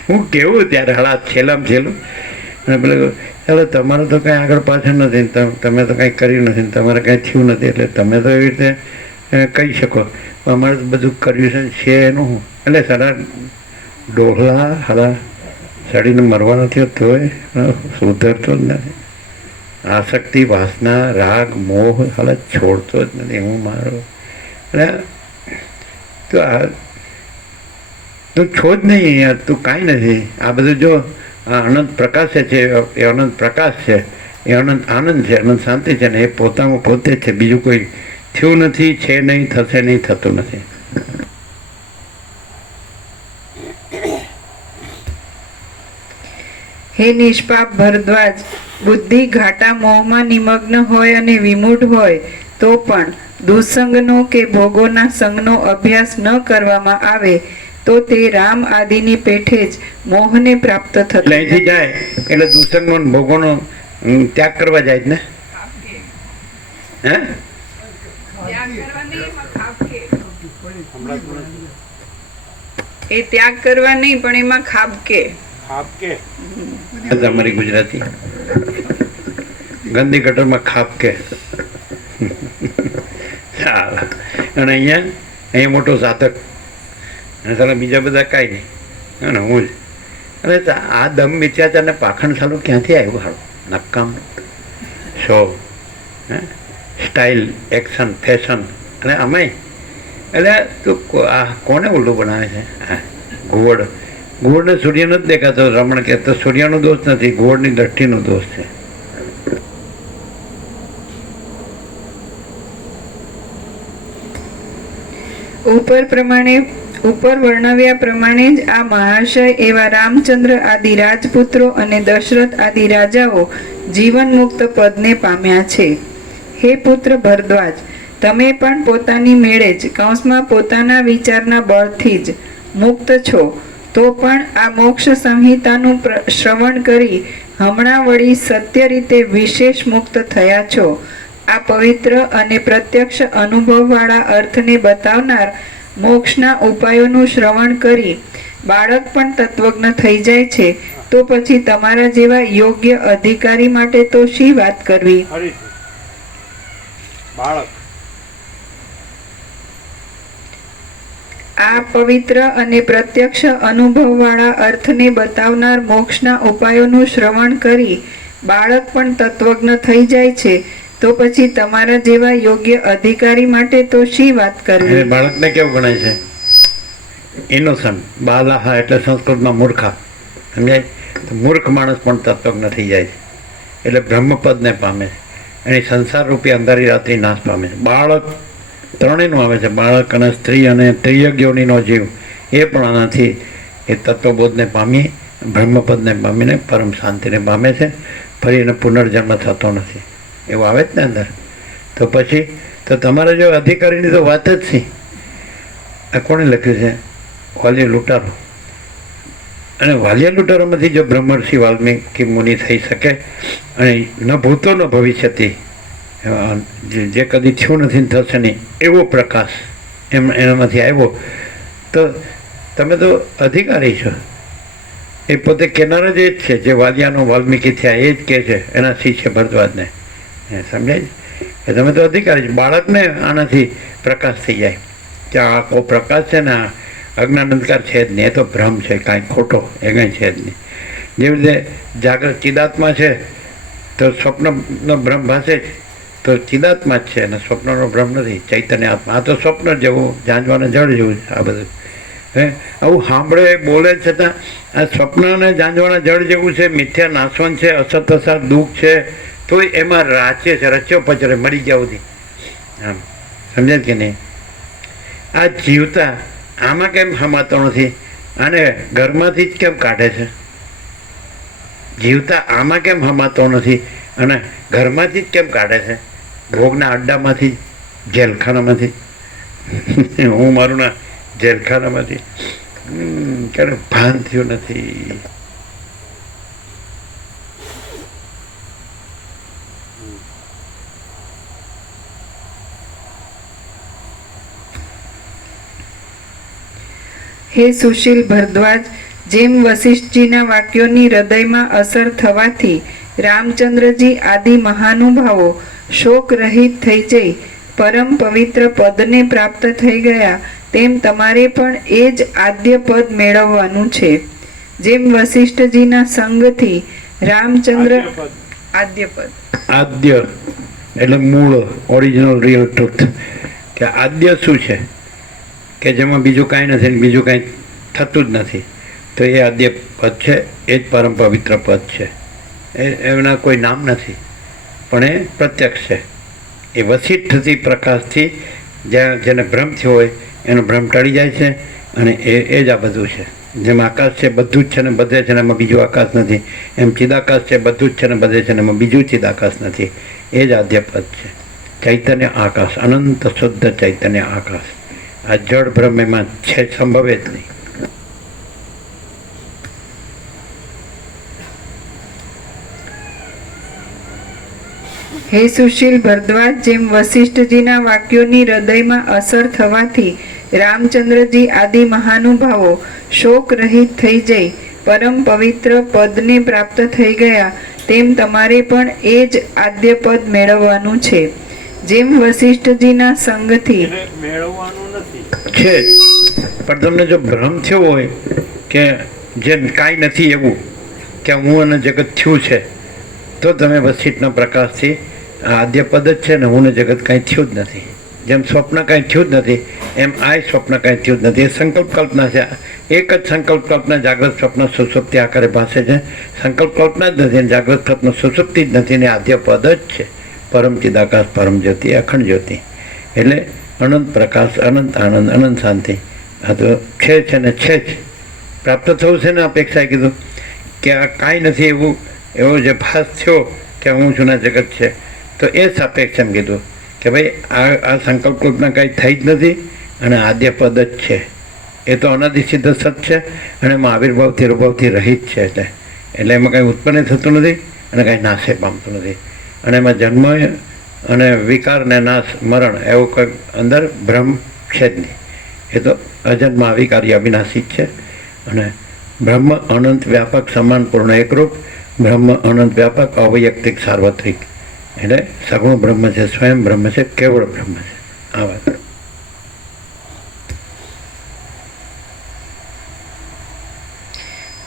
हूँ केवुं त्यारे हळा छेल्लामां छेल्लुं અને પેલો ચાલો તમારે તો કાંઈ આગળ પાછળ નથી, તમે તો કાંઈ કર્યું નથી, તમારે કાંઈ થયું નથી, એટલે તમે તો એવી રીતે કહી શકો અમારે તો બધું કર્યું છે એનું શું? એટલે સારા ડોહલા હારા સડીને મરવાનો થયો તોય સુધરતો જ નથી. આસક્તિ, વાસના, રાગ, મોહ હાલા છોડતો જ નથી. હું મારો એટલે તું છો જ નહીં યાર, તું કાંઈ નથી. આ બધું જો આ અનંત પ્રકાશ છે, એ અનંત પ્રકાશ છે, એ અનંત આનંદ છે, અનંત શાંતિ છે ને એ પોતામાં પોતે જ છે. બીજું કોઈ થયું નથી, છે નહીં, થશે નહીં, થતું નથી. હે નિષ્પાપ ભરદ્વાજ, બુદ્ધિ ઘાટા મોહમાં નિમગ્ન હોય અને વિમૂઢ હોય તો પણ દુસંગનો કે ભોગોના સંગનો અભ્યાસ ન કરવામાં આવે તો તે રામ આદિની પેઠે જ મોહને પ્રાપ્ત થતો. એટલે અહીંથી જાય એટલે દુસંગનો ને ભોગોનો ત્યાગ કરવા જાય જ ને. હે એ ત્યાગ કરવા નહીં પણ એમાં ખાબકે. આપકે અમારી ગુજરાતી ગંદી ગટરમાં ખાબકે. સારા. અને અહીંયા મોટો સાધક અને સાલા બીજા બધા કાંઈ નહીં. અને હું જ એટલે આ દમ મિથ્યાચારને પાખંડ સાલું ક્યાંથી આવ્યું? હારું નક્કામ શો, સ્ટાઇલ, એક્શન, ફેશન અને અમે એટલે તું આ કોને ઉલટું બનાવે છે? હા, ઘુવડ. ઘુવડને સૂર્યનો જ દેખાતો. રમણ કે તો સૂર્યનો દોષ નથી, ઘુવડની દ્રષ્ટિનો દોષ છે. ઉપર વર્ણવ્યા પ્રમાણે જ આ મહાશય એવા રામચંદ્ર આદિ રાજપુત્રો અને દશરથ આદિ રાજાઓ જીવન મુક્ત પદને પામ્યા છે. હે પુત્ર ભરદ્વાજ, તમે પણ પોતાની મેળે જ કૌંસમાં પોતાના વિચારના બળથી જ મુક્ત છો, તો પણ આ મોક્ષ સંહિતાનું શ્રવણ કરી હમણાં વળી સત્ય રીતે વિશેષ મુક્ત થયા છો. આ પવિત્ર અને પ્રત્યક્ષ અનુભવવાળા અર્થને બતાવનાર મોક્ષના ઉપાયોનું શ્રવણ કરી બાળક પણ તત્વજ્ઞ થઈ જાય છે, તો પછી તમારા જેવા યોગ્ય અધિકારી માટે તો શી વાત કરવી? બાળક આ પવિત્ર અને પ્રત્યક્ષ અનુભવવાળા અર્થને બતાવનાર મોક્ષના ઉપાયોનું શ્રવણ કરી બાળક પણ તત્વજ્ઞ થઈ જાય છે, તો પછી તમારા જેવા યોગ્ય અધિકારી માટે તો શી વાત કરવી? બાળકને કેવું ગણાય છે? ઇનોસન્ટ. બાલાહા એટલે સંસ્કૃતમાં મૂર્ખા. સમજાય? તો મૂર્ખ માણસ પણ તત્વજ્ઞ થઈ જાય છે એટલે બ્રહ્મપદને પામે છે. એની સંસાર રૂપી અંધારી રાત્રિ નાશ પામે છે. બાળક ત્રણેયનું આવે છે, બાળક અને સ્ત્રી અને ત્રિયજ્ઞોનીનો જીવ, એ પણ આનાથી એ તત્વબોધને પામી બ્રહ્મપદને પામીને પરમ શાંતિને પામે છે. ફરી એને પુનર્જન્મ થતો નથી. એવું આવે જ ને અંદર. તો પછી તો તમારા જો અધિકારીની તો વાત જ છે. આ કોણે લખ્યું છે? વાલિયા લૂંટારો. અને વાલિયા લૂંટારોમાંથી જો બ્રહ્મર્ષિ વાલ્મીકી મુનિ થઈ શકે અને ન ભૂતો ન ભવિષ્યથી, જે કદી થયું નથી થશે નહીં એવો પ્રકાશ એનામાંથી આવ્યો, તો તમે તો અધિકારી છો. એ પોતે કેનારા જ એ જ છે જે વાલિયાનો વાલ્મીકી થયા એ જ કહે છે એના શિષ્ય ભરદ્વાજને. સમજાય કે તમે તો અધિકારી છો. બાળકને આનાથી પ્રકાશ થઈ જાય કે આ કોઈ પ્રકાશ છે ને, આ અજ્ઞાન અંધકાર છે જ નહીં, એ તો ભ્રમ છે, કાંઈ ખોટો એ કંઈ છે જ નહીં. જેવી રીતે જાગૃત ચિદાત્મા છે તો સ્વપ્નનો ભ્રમ ભાષે જ, તો ચિદાત્મા જ છે અને સ્વપ્નનો ભ્રમ નથી, ચૈતન્ય આત્મા. આ તો સ્વપ્ન જેવું, જાંજવાના જળ જેવું છે આ બધું. આવું સાંભળે બોલે છતાં આ સ્વપ્ન અને જાંજવાના જળ જેવું છે, મિથ્યા નાશવંત છે, અસત અસાર દુઃખ છે, તો એમાં રાચે છે, રચ્યો પચરે મરી ગયા સુધી. આમ સમજાય કે નહીં? આ જીવતા આમાં કેમ સમાતો નથી? આને ઘરમાંથી જ કેમ કાઢે છે? જીવતા આમાં કેમ સમાતો નથી અને ઘરમાંથી જ કેમ કાઢે છે? ભોગના અડ્ડામાંથી, જેલખાનામાંથી. હું મારું ના જેલખાનામાંથી ક્યારે ભાન થયું નથી. હે સુશીલ ભરદ્વાજ, જેમ વશિષ્ઠજીના વાક્યોની હૃદયમાં અસર થવાથી રામચંદ્રજી આદિ મહાનુભાવો શોક રહિત થઈ જઈ પરમ પવિત્ર પદને પ્રાપ્ત થઈ ગયા, તેમ તમારે પણ એ જ આદ્ય પદ મેળવવાનું છે. જેમ વશિષ્ઠજીના સંગથી રામચંદ્ર આદ્ય પદ આદ્ય એટલે મૂળ, ઓરિજિનલ, રિયલ ટ્રુથ. કે આદ્ય શું છે? કે જેમાં બીજું કાંઈ નથી, બીજું કાંઈ થતું જ નથી. તો એ આદ્ય પદ છે, એ જ પરમ પવિત્ર પદ છે. એના કોઈ નામ નથી, પણ એ પ્રત્યક્ષ છે. એ વશિષ્ઠથી પ્રકાશથી જેને ભ્રમ થયો હોય એનો ભ્રમ ટળી જાય છે, અને એ જ આ બધું છે. જેમ આકાશ છે બધું જ છે ને બધે છે ને એમાં બીજું આકાશ નથી, એમ ચિદાકાશ છે બધું જ છે ને બધે છે ને એમાં બીજું ચિદાકાશ નથી. એ જ આદ્યપદ છે. ચૈતન્ય આકાશ, અનંત શુદ્ધ ચૈતન્ય આકાશ. આ જળ ભ્રમ એમાં છે, સંભવે જ નહીં. હે સુશીલ ભરદ્વાજ, જેમ વશિષ્ઠજીના વાક્યોની હૃદયમાં અસર થવાથી રામચંદ્રજી આદિ મહાનુભાવો શોક રહિત થઈ જઈ પરમ પવિત્ર પદને પ્રાપ્ત થઈ ગયા, તેમ તમારે પણ એ જ આદ્ય પદ મેળવવાનું છે. જેમ વશિષ્ઠજીના સંગથી મેળવવાનું નથી છે, પણ તમને જો ભ્રમ થયો હોય કે જેમ કાંઈ નથી એવું, કે હું અને જગત થયું છે, તો તમે વશિષ્ઠના પ્રકાશથી આદ્ય પદ જ છે ને હું ને જગત કાંઈ થયું જ નથી. જેમ સ્વપ્ન કાંઈ થયું જ નથી, એમ આ સ્વપ્ન કાંઈ થયું જ નથી. એ સંકલ્પ કલ્પના છે. એક જ સંકલ્પ કલ્પના જાગ્રત સ્વપ્ન સુષુપ્તિ આકારે ભાસે છે. સંકલ્પ કલ્પના જ નથી, જાગ્રત સ્વપ્ન સુષુપ્તિ જ નથી, ને આદ્ય પદ જ છે. પરમ ચિદાકાશ, પરમ જ્યોતિ, અખંડ જ્યોતિ. એટલે અનંત પ્રકાશ, અનંત આનંદ, અનંત શાંતિ. આ તો છે ને છે જ. પ્રાપ્ત થવું છે ને અપેક્ષાએ કીધું કે આ કાંઈ નથી એવું, એવો જે ભાસ થયો કે હું છું ને જગત છે, તો એ સાપેક્ષ એમ કીધું કે ભાઈ આ સંકલ્પ કલ્પના કાંઈ થઈ જ નથી, અને આદ્ય પદ જ છે. એ તો અનાદિ સિદ્ધ સત છે, અને એમાં આવિર્ભાવથી રૂભાવથી રહિત છે. એટલે એમાં કાંઈ ઉત્પન્ન થતું નથી અને કાંઈ નાશે પામતું નથી. અને એમાં જન્મ અને વિકાર ને નાશ, મરણ એવું કંઈક અંદર ભ્રમ છે જ નહીં. એ તો અજન્મ અવિકારી અવિનાશી જ છે. અને બ્રહ્મ અનંત વ્યાપક, સમાન, પૂર્ણ, એકરૂપ. બ્રહ્મ અનંત વ્યાપક, અવૈયક્તિક, સાર્વત્રિક. એટલે સગુણ બ્રહ્મ છે, સ્વયં બ્રહ્મ છે, કેવળ બ્રહ્મ છે. આ વાત.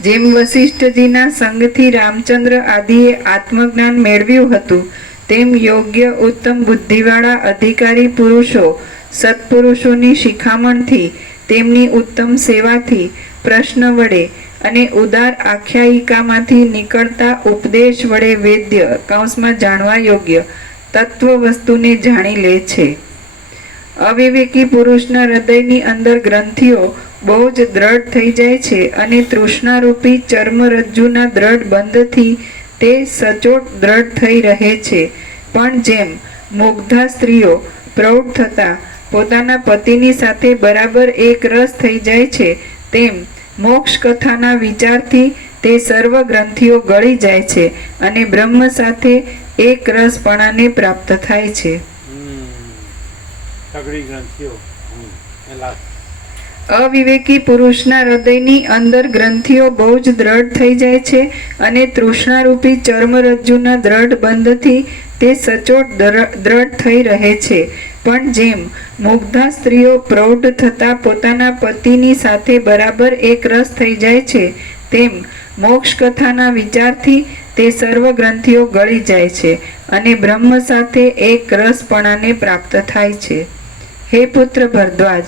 જેમ વશિષ્ઠજીના સંગથી રામચંદ્ર આદિએ આત્મજ્ઞાન મેળવ્યું હતું, તેમ યોગ્ય ઉત્તમ બુદ્ધિવાળા અધિકારી પુરુષો સત્પુરુષોની શિખામણથી, તેમની ઉત્તમ સેવાથી, પ્રશ્ન વડે અને ઉદાર આખ્યાયિકામાંથી નીકળતા ઉપદેશ વડે વેદ્ય કૌંસમાં જાણવા યોગ્ય તત્વ વસ્તુને જાણી લે છે. અવિવેકી પુરુષના હૃદયની અંદર ગ્રંથિઓ બહુ જ દ્રઢ થઈ જાય છે, અને તૃષ્ણારૂપી ચર્મરજ્જુના દ્રઢ બંધથી તે સચોટ દ્રઢ થઈ રહે છે. પણ જેમ મુગ્ધા સ્ત્રીઓ પ્રૌઢ થતા પોતાના પતિની સાથે બરાબર એક રસ થઈ જાય છે, તેમ મોક્ષ કથાના વિચારથી તે સર્વ ગ્રંથિઓ ગળી જાય છે, અને બ્રહ્મ સાથે એક રસપણાને પ્રાપ્ત થાય છે. સગડી ગ્રંથિઓ અવિવેકી પુરુષના હૃદયની અંદર ગ્રંથિઓ બહુ જ દ્રઢ થઈ જાય છે, અને તૃષ્ણારૂપી ચર્મરજ્જુના દ્રઢ બંધથી તે સચોટ દ્રઢ થઈ રહે છે. પણ જેમ મુગ્ધા સ્ત્રીઓ પ્રૌઢ થતા પોતાના પતિની સાથે બરાબર એક રસ થઈ જાય છે, તેમ મોક્ષ કથાના વિચારથી તે સર્વ ગ્રંથિઓ ગળી જાય છે, અને બ્રહ્મ સાથે એક રસપણાને પ્રાપ્ત થાય છે. હે પુત્ર ભરદ્વાજ,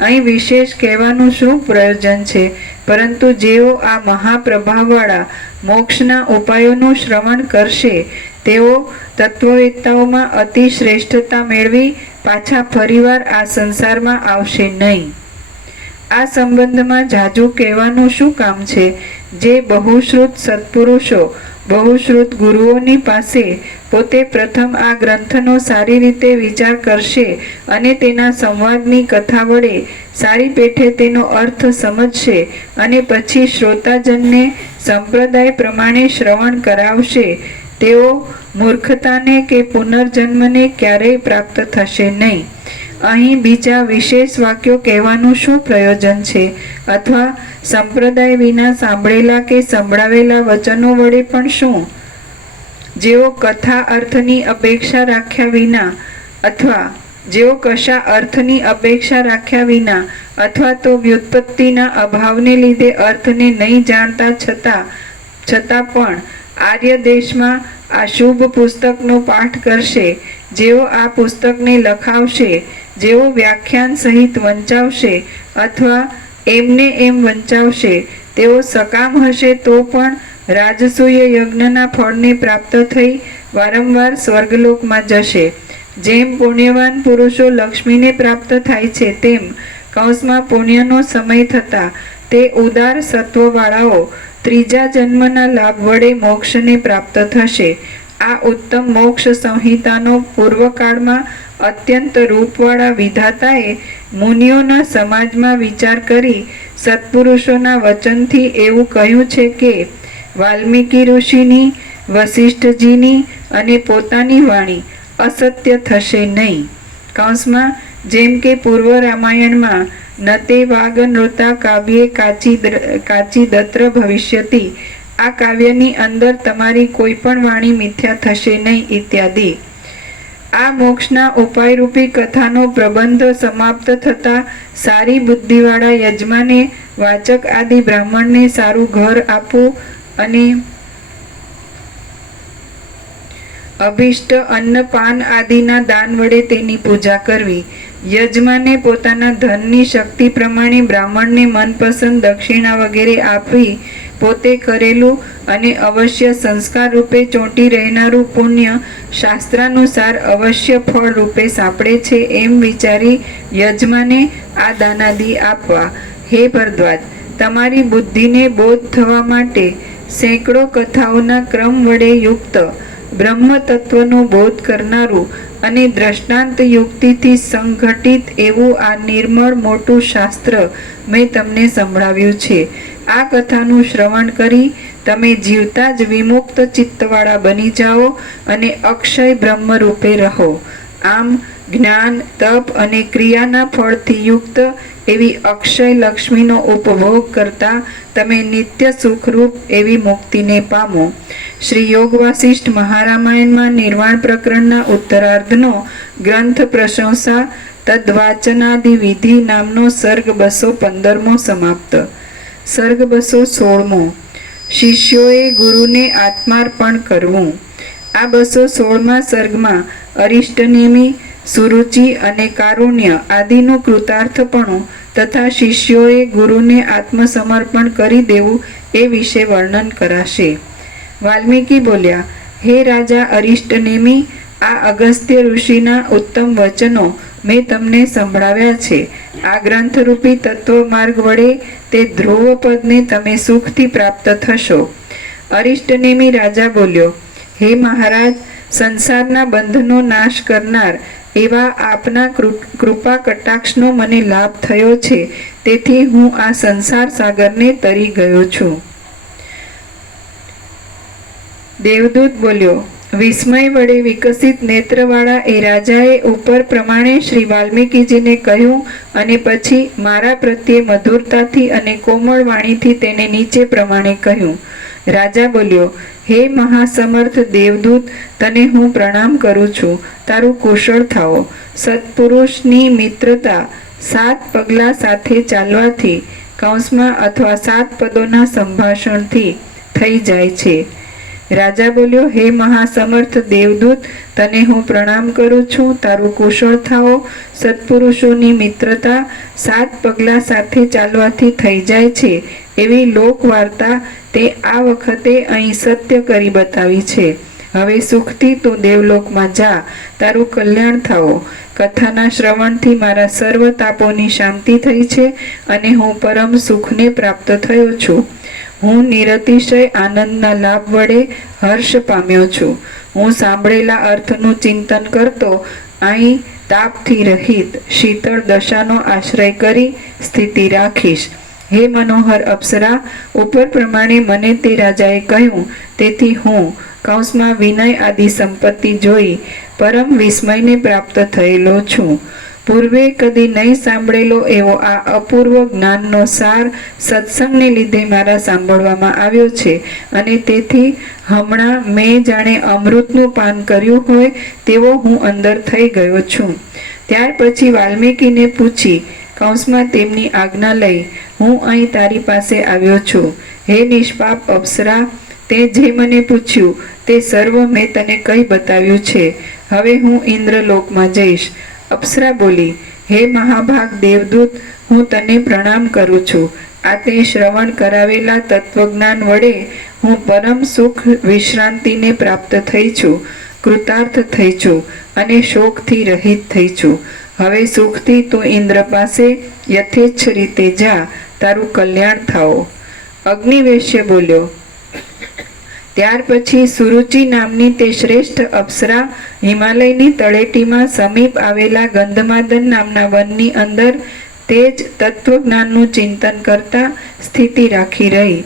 અહીં વિશેષ કહેવાનું શું પ્રયોજન છે? પરંતુ જેઓ આ મહાપ્રભાવવાળા મોક્ષના ઉપાયોનું શ્રવણ કરશે, તેઓ તત્વવેત્તાઓમાં અતિ શ્રેષ્ઠતા મેળવી પાછા ફરીવાર આ સંસારમાં આવશે નહીં. આ સંબંધમાં જાજુ કહેવાનું શું કામ છે? જે બહુશ્રુત સત્પુરુષો બહુશ્રુત ગુરુઓની પાસે પોતે પ્રથમ આ ગ્રંથનો સારી રીતે વિચાર કરશે, અને તેના સંવાદની કથા વડે સારી પેઠે તેનો અર્થ સમજશે, અને પછી શ્રોતાજનને સંપ્રદાય પ્રમાણે શ્રવણ કરાવશે, તેઓ મૂર્ખતાને કે પુનર્જન્મને ક્યારેય પ્રાપ્ત થશે નહીં. અહીં બીજા વિશેષ વાક્યો કહેવાનું શું પ્રયોજન છે? અથવા સંપ્રદાય વિના સાંભળેલા કે સંભળાવેલા વચનો વડે પણ શું? જેઓ કથા અર્થની અપેક્ષા રાખ્યા વિના અથવા જેઓ કશા અર્થની અપેક્ષા રાખ્યા વિના અથવા તો વ્યુત્પત્તિના અભાવને લીધે અર્થને નહીં જાણતા છતાં પણ આર્ય દેશમાં આ શુભ પુસ્તકનો પાઠ કરશે, જેઓ આ પુસ્તકને લખાવશે, જેઓ વ્યાખ્યાન સહિત વંચાવશે અથવા એમને એમ વંચાવશે, તેઓ સકામ હશે તો પણ રાજસૂય યજ્ઞના ફળને પ્રાપ્ત થઈ વારંવાર સ્વર્ગલોકમાં જશે. જેમ પુણ્યવાન પુરુષો લક્ષ્મીને પ્રાપ્ત થાય છે તેમ કૌંસમાં પુણ્યનો સમય થતાં તે ઉદાર સત્વવાળાઓ ત્રીજા જન્મના લાભ વડે મોક્ષને પ્રાપ્ત થશે. આ ઉત્તમ મોક્ષ સંહિતાનો પૂર્વકાળમાં અત્યંત રૂપવાળા વિધાતાએ મુનિઓના સમાજમાં વિચાર કરી સત્પુરુષોના વચનથી એવું કહ્યું છે કે વાલ્મીકી ઋષિની, વશિષ્ઠજીની અને પોતાની વાણી અસત્ય થશે નહીં. કૌંસમાં જેમ કે પૂર્વ રામાયણમાં નતે વાગ નૃતા કાવ્યે કાચી દત્ર ભવિષ્યતિ, આ કાવ્યની અંદર તમારી કોઈ પણ વાણી મિથ્યા થશે નહીં ઇત્યાદિ. આ મોક્ષના ઉપાયરૂપી કથાનો પ્રબંધ સમાપ્ત થતાં સારી બુદ્ધિવાળા યજમાને વાચક આદિ બ્રાહ્મણને સારું ઘર આપવું અને અભિષ્ટ અન્ન પાન આદિના દાન વડે તેની પૂજા કરવી. યજમાને પોતાના ધનની શક્તિ પ્રમાણે બ્રાહ્મણને મનપસંદ દક્ષિણા વગેરે આપવી. પોતે કરેલું અને અવશ્ય સંસ્કાર રૂપે ચોંટી રહેનારું પુણ્ય શાસ્ત્રાનુસાર અવશ્ય ફળ રૂપે સાંપડે છે એમ વિચારી યજમાને આ દાનાદિ આપવા. હે ભરદ્વાજ, તમારી બુદ્ધિને બોધ થવા માટે સેંકડો કથાઓના ક્રમ વડે યુક્ત બ્રહ્મ તત્વનો બોધ કરનારું અને દ્રષ્ટાંત યુક્તિથી સંઘટિત એવું આ નિર્મળ મોટું શાસ્ત્ર મેં તમને સંભળાવ્યું છે. આ કથાનું શ્રવણ કરી તમે જીવતા જ વિમુક્ત ચિત્તવાળા બની જાઓ અને અક્ષય બ્રહ્મ રૂપે રહો. આમ જ્ઞાન, તપ અને ક્રિયાના ફળથી યુક્ત એવી અક્ષય લક્ષ્મીનો ઉપભોગ કરતા તમે નિત્ય સુખરૂપ એવી મુક્તિને પામો. શ્રી યોગ વાસિષ્ઠ મહારામાયણમાં નિર્વાણ પ્રકરણના ઉત્તરાર્ધનો ગ્રંથ પ્રશંસા તદ્વાચનાદિ વિધિ નામનો સર્ગ 215મો સમાપ્ત. સર્ગ 216મો શિષ્યોએ ગુરુને આત્માર્પણ કરવું. આ 216મા સર્ગમાં અરિષ્ટનેમી, સુરુચિ અને કારુણ્ય આદિનું કૃતાર્થપણું તથા શિષ્યોએ ગુરુને આત્મસમર્પણ કરી દેવું એ વિશે વર્ણન કરાશે. વાલ્મીકી બોલ્યા, હે રાજા અરિષ્ટનેમી, આ અગસ્ત્ય ઋષિના ઉત્તમ વચનો મેં તમને સંભળાવ્યા છે. આ ગ્રંથરૂપી તત્વ માર્ગ વડે તે ધ્રુવ પદને તમે સુખથી પ્રાપ્ત થશો. અરિષ્ટનેમી રાજા બોલ્યો, હે મહારાજ, સંસારના બંધનો નાશ કરનાર એવા આપના કૃપા કટાક્ષનો મને લાભ થયો છે, તેથી હું આ સંસાર સાગરને તરી ગયો છું. દેવદૂત બોલ્યો, વિસ્મય વડે વિકસિત નેત્રવાળા એ રાજાએ ઉપર પ્રમાણે શ્રી વાલ્મીકીજીને કહ્યું અને પછી મારા પ્રત્યે મધુરતાથી અને કોમળ વાણીથી તેને નીચે પ્રમાણે કહ્યું. રાજા બોલ્યો, હે મહાસમર્થ દેવદૂત, તને હું પ્રણામ કરું છું. તારું કુશળ થાઓ. સત્પુરુષની મિત્રતા 7 પગલાં સાથે ચાલવાથી કૌંસમાં અથવા 7 પદોના સંભાષણથી થઈ જાય છે. રાજા બોલ્યો, હે મહાસમર્થ દેવદૂત, તને હું પ્રણામ કરું છું. તારું કુશળ થાઓ. સત્પુરુષોની મિત્રતા 7 પગલાં સાથે ચાલવાથી થઈ જાય છે એવી લોકવાર્તા તે આ વખતે અહીં સત્ય કરી બતાવી છે. હવે સુખથી તું દેવલોકમાં જા. તારું કલ્યાણ થાઓ. કથાના શ્રવણથી મારા સર્વ તાપોની શાંતિ થઈ છે અને હું પરમ સુખને પ્રાપ્ત થયો છું. હું નિરતિશય આનંદના લાભ વડે હર્ષ પામ્યો છું. હું સાંભળેલા અર્થનું ચિંતન કરતો અહીં તાપથી રહિત શીતળ દશાનો આશ્રય કરી સ્થિતિ રાખીશ. હે મનોહર અપ્સરા, ઉપર પ્રમાણે મને તે રાજાએ કહ્યું, તેથી હું કૌંસમાં વિનય આદિ સંપત્તિ જોઈ પરમ વિસ્મયને પ્રાપ્ત થયેલો છું. પૂર્વે કદી નહીં સાંભળેલો એવો આ અપૂર્વ જ્ઞાનનો સાર સત્સંગને લીધે મારા સાંભળવામાં આવ્યો છે અને તેથી હમણાં મેં જાણે અમૃતનું પાન કર્યું હોય તેવો હું અંદર થઈ ગયો છું. ત્યાર પછી વાલ્મીકીને પૂછી કૌંસમાં તેમની આજ્ઞા લઈ હું અહીં તારી પાસે આવ્યો છું. હે નિષ્પાપ અપ્સરા, તે જે મને પૂછ્યું તે સર્વ મેં તને કહી બતાવ્યું છે. હવે હું ઇન્દ્રલોકમાં જઈશ. અપ્સરા બોલી, હે મહાભાગ દેવદૂત, હું તને પ્રણામ કરું છું. આ તે શ્રવણ કરાવેલા તત્વજ્ઞાન વડે હું પરમ સુખ વિશ્રાંતિને પ્રાપ્ત થઈ છું, કૃતાર્થ થઈ છું અને શોકથી રહિત થઈ છું. હવે સુખથી તું ઇન્દ્ર પાસે યથેચ્છ રીતે જા, તારું કલ્યાણ થાઓ. અગ્નિવેશ્ય બોલ્યો. ત્યાર પછી સુરુચિ નામની તે શ્રેષ્ઠ અપ્સરા હિમાલયની તળેટીમાં સમીપ આવેલા ગંધમાદન નામના વનની અંદર તે જ તત્વજ્ઞાનનું ચિંતન કરતા સ્થિતિ રાખી રહી.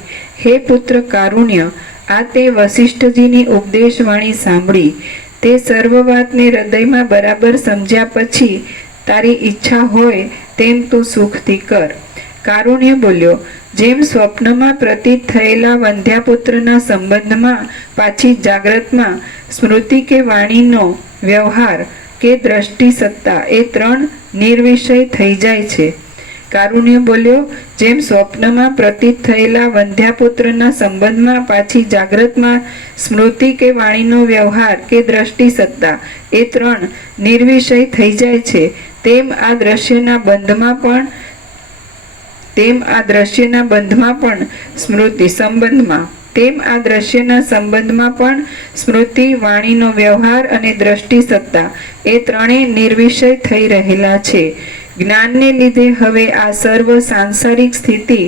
હે પુત્ર કારુણ્ય, આ તે વસિષ્ઠજીની ઉપદેશવાણી સાંભળી. તે સર્વ વાતને હૃદયમાં બરાબર સમજ્યા પછી તારી ઈચ્છા હોય તેમ તું સુખથી કર. કારુણ્ય બોલ્યો, જેમ સ્વપ્નમાં પ્રતીત થયેલા વંધ્યાપુત્રના સંબંધમાં પાછી જાગ્રતમાં સ્મૃતિ કે વાણીનો વ્યવહાર કે દ્રષ્ટિ સત્તા એ ત્રણ નિર્વિષય થઈ જાય છે. કારુણ્ય બોલ્યો, જેમ સ્વપ્નમાં પ્રતીત થયેલા વંધ્યાપુત્રના સંબંધમાં પાછી જાગ્રતમાં સ્મૃતિ કે વાણીનો વ્યવહાર કે દ્રષ્ટિ સત્તા એ ત્રણ નિર્વિષય થઈ જાય છે, તેમ આ દ્રશ્યના બંધમાં પણ સ્મૃતિ સંબંધમાં પણ સ્મૃતિ, વાણીનો વ્યવહાર અને દ્રષ્ટિ સત્તા એ ત્રણેય નિર્વિષય થઈ રહેલા છે. જ્ઞાનને લીધે હવે આ સર્વ સાંસારિક સ્થિતિ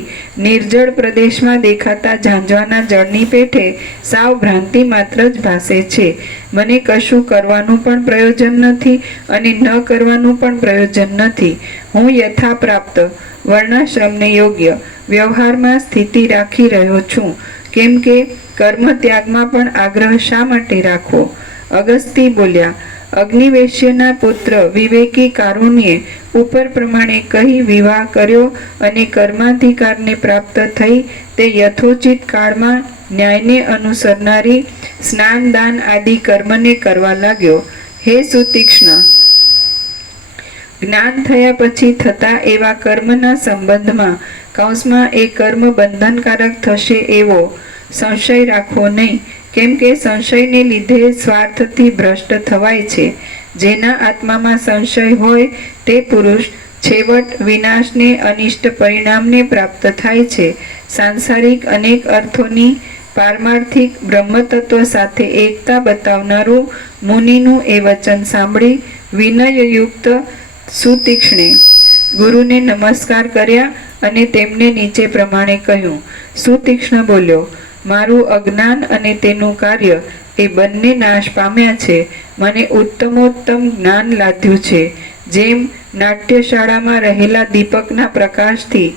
નિર્જળ પ્રદેશમાં દેખાતા ઝાંઝવાના જળની પેઠે સાવ ભ્રાંતિ માત્ર જ ભાસે છે. મને કશું કરવાનું પણ પ્રયોજન નથી અને ન કરવાનું પણ પ્રયોજન નથી. હું યથાપ્રાપ્ત વર્ણાશ્રમને યોગ્ય વ્યવહારમાં સ્થિતિ રાખી રહ્યો છું. કેમ કે કર્મ ત્યાગમાં પણ આગ્રહ શા માટે રાખવો? અગસ્તી બોલ્યા, અગ્નિવેશ્યના પુત્ર વિવેકી કારુણ્યે ઉપર પ્રમાણે કહી વિવાહ કર્યો અને કર્માધિકારને પ્રાપ્ત થઈ તે યથોચિત કાળમાં ન્યાયને અનુસરનારી સ્નાન દાન આદિ કર્મને કરવા લાગ્યો. હે સુતીક્ષ્ણ, જ્ઞાન થયા પછી થતા એવા કર્મના સંબંધમાં કૌંસમાં એ કર્મ બંધનકારક થશે એવો સંશય રાખવો નહીં. કેમ કે સંશયને લીધે સ્વાર્થથી ભ્રષ્ટ થવાય છે. જેના આત્મામાં સંશય હોય તે પુરુષ છેવટ વિનાશને અનિષ્ટ પરિણામને પ્રાપ્ત થાય છે. સાંસારિક અનેક અર્થોની પારમાર્થિક બ્રહ્મતત્વ સાથે એકતા બતાવનારું મુનિનું એ વચન સાંભળી વિનયયુક્ત સુતીક્ષ્ણે ગુરુને નમસ્કાર કર્યા અને તેમને નીચે પ્રમાણે કહ્યું. સુતીક્ષ્ણ બોલ્યો, મારું અજ્ઞાન અને તેનું કાર્ય એ બંને નાશ પામ્યા છે. મને ઉત્તમોત્તમ જ્ઞાન લાદ્યું છે. જેમ નાટ્યશાળામાં રહેલા દીપકના પ્રકાશથી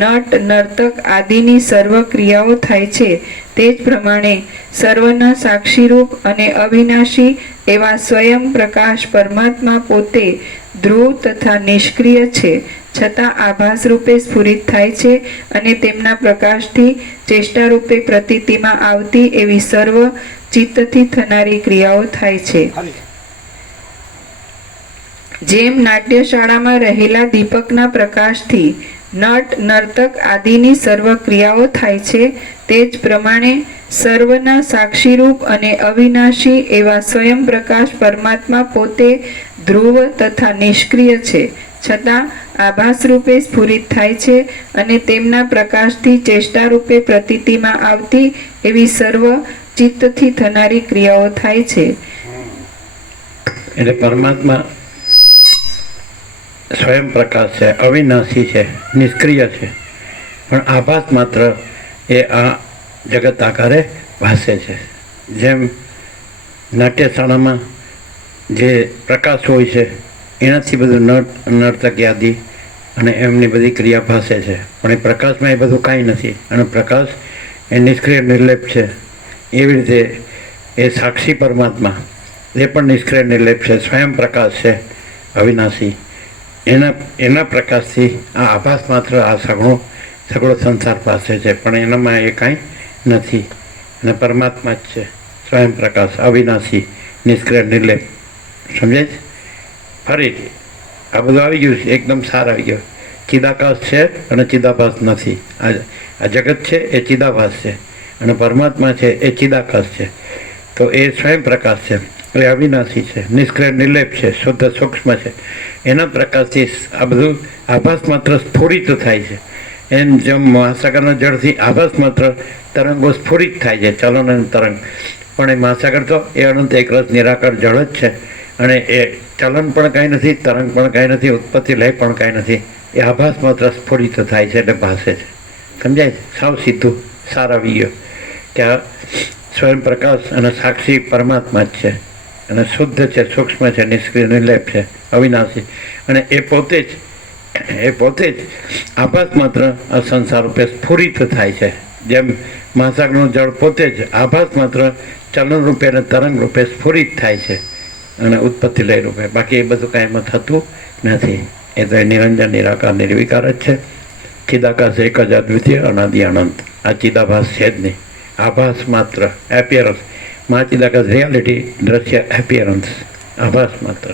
નટ નર્તક આદિની સર્વ ક્રિયાઓ થાય છે, તે જ પ્રમાણે સર્વના સાક્ષીરૂપ અને અવિનાશી એવા સ્વયં પ્રકાશ પરમાત્મા પોતે ધ્રુવ તથા નિષ્ક્રિય છે, છતાં આભાસ રૂપે સ્ફુરિત થાય છે અને તેમના પ્રકાશથી ચેષ્ટા રૂપે પ્રતીતિમાં આવતી એવી સર્વ ચિત્તથી થનારી ક્રિયાઓ થાય છે. જેમ નાટ્યશાળામાં રહેલા દીપકના પ્રકાશથી નટ નર્તક આદિની સર્વ ક્રિયાઓ થાય છે, તે જ પ્રમાણે સર્વના સાક્ષીરૂપ અને અવિનાશી એવા સ્વયં પ્રકાશ પરમાત્મા પોતે ધ્રુવ તથા નિષ્ક્રિય છે, છતાં આભાસ રૂપે સ્ફુરિત થાય છે અને તેમના પ્રકાશથી ચેષ્ટા રૂપે પ્રતીતિમાં આવતી એવી સર્વ ચિત્તથી થનારી ક્રિયાઓ થાય છે. એટલે પરમાત્મા સ્વયં પ્રકાશ છે, અવિનાશી છે, નિષ્ક્રિય છે, પણ આભાસ માત્ર એ આ જગત આકારે ભાસે છે. જેમ નાટ્યશાળામાં જે પ્રકાશ હોય છે એનાથી બધું નર્તક યાદી અને એમની બધી ક્રિયા ભાસે છે, પણ એ પ્રકાશમાં એ બધું કાંઈ નથી અને પ્રકાશ એ નિષ્ક્રિય નિર્લેપ છે. એવી રીતે એ સાક્ષી પરમાત્મા એ પણ નિષ્ક્રિય નિર્લેપ છે, સ્વયં પ્રકાશ છે, અવિનાશી. એના પ્રકાશથી આ આભાસ માત્ર આ સગળો સંસાર પાસે છે, પણ એનામાં એ કાંઈ નથી અને પરમાત્મા જ છે, સ્વયં પ્રકાશ, અવિનાશી, નિષ્ક્રિય નિર્લેપ. સમજાય છે? ફરીથી આ બધું આવી ગયું છે, એકદમ સાર આવી ગયો. ચિદાકાશ છે અને ચિદાભાસ નથી. આ જગત છે એ ચિદાભાસ છે અને પરમાત્મા છે એ ચિદાકાશ છે. તો એ સ્વયં પ્રકાશ છે, એ અવિનાશી છે, નિષ્ક્રિય નિર્લેપ છે, શુદ્ધ સૂક્ષ્મ છે. એના પ્રકાશથી આ બધું આભાસ માત્ર સ્ફુરિત થાય છે. એમ જેમ મહાસાગરના જળથી આભાસ માત્ર તરંગો સ્ફુરિત થાય છે, ચલન અને તરંગ. પણ એ મહાસાગર તો એ અનંત એકરસ નિરાકાર જળ જ છે અને એ ચલન પણ કાંઈ નથી, તરંગ પણ કાંઈ નથી, ઉત્પત્તિ લય પણ કાંઈ નથી. એ આભાસ માત્ર સ્ફુરિત થાય છે એટલે ભાસે છે. સમજાય છે? સાવ સીધું સાર આવી ગયો કે આ સ્વયં પ્રકાશ અને સાક્ષી પરમાત્મા જ છે અને શુદ્ધ છે, સૂક્ષ્મ છે, નિષ્ક્રિય નિર્લેપ છે, અવિનાશી. અને એ પોતે જ આભાસ માત્ર આ સંસાર રૂપે સ્ફુરિત થાય છે. જેમ મહાસાગરનું જળ પોતે જ આભાસ માત્ર ચલન રૂપે અને તરંગ રૂપે સ્ફુરિત થાય છે અને ઉત્પત્તિ લય રૂપે. બાકી એ બધું કાંઈ એમાં થતું નથી. એ તો એ નિરંજન નિરાકાર નિર્વિકાર જ છે. ચિદાકાશ એક જ અદ્વિતીય અનાદિ અનંત. આ ચિદાભાસ છે જ નહીં, આભાસ માત્ર, એપિયરન્સ. મહાચિદાકાશ રિયાલિટી, દ્રશ્ય, એપિયરન્સ, આભાસ માત્ર.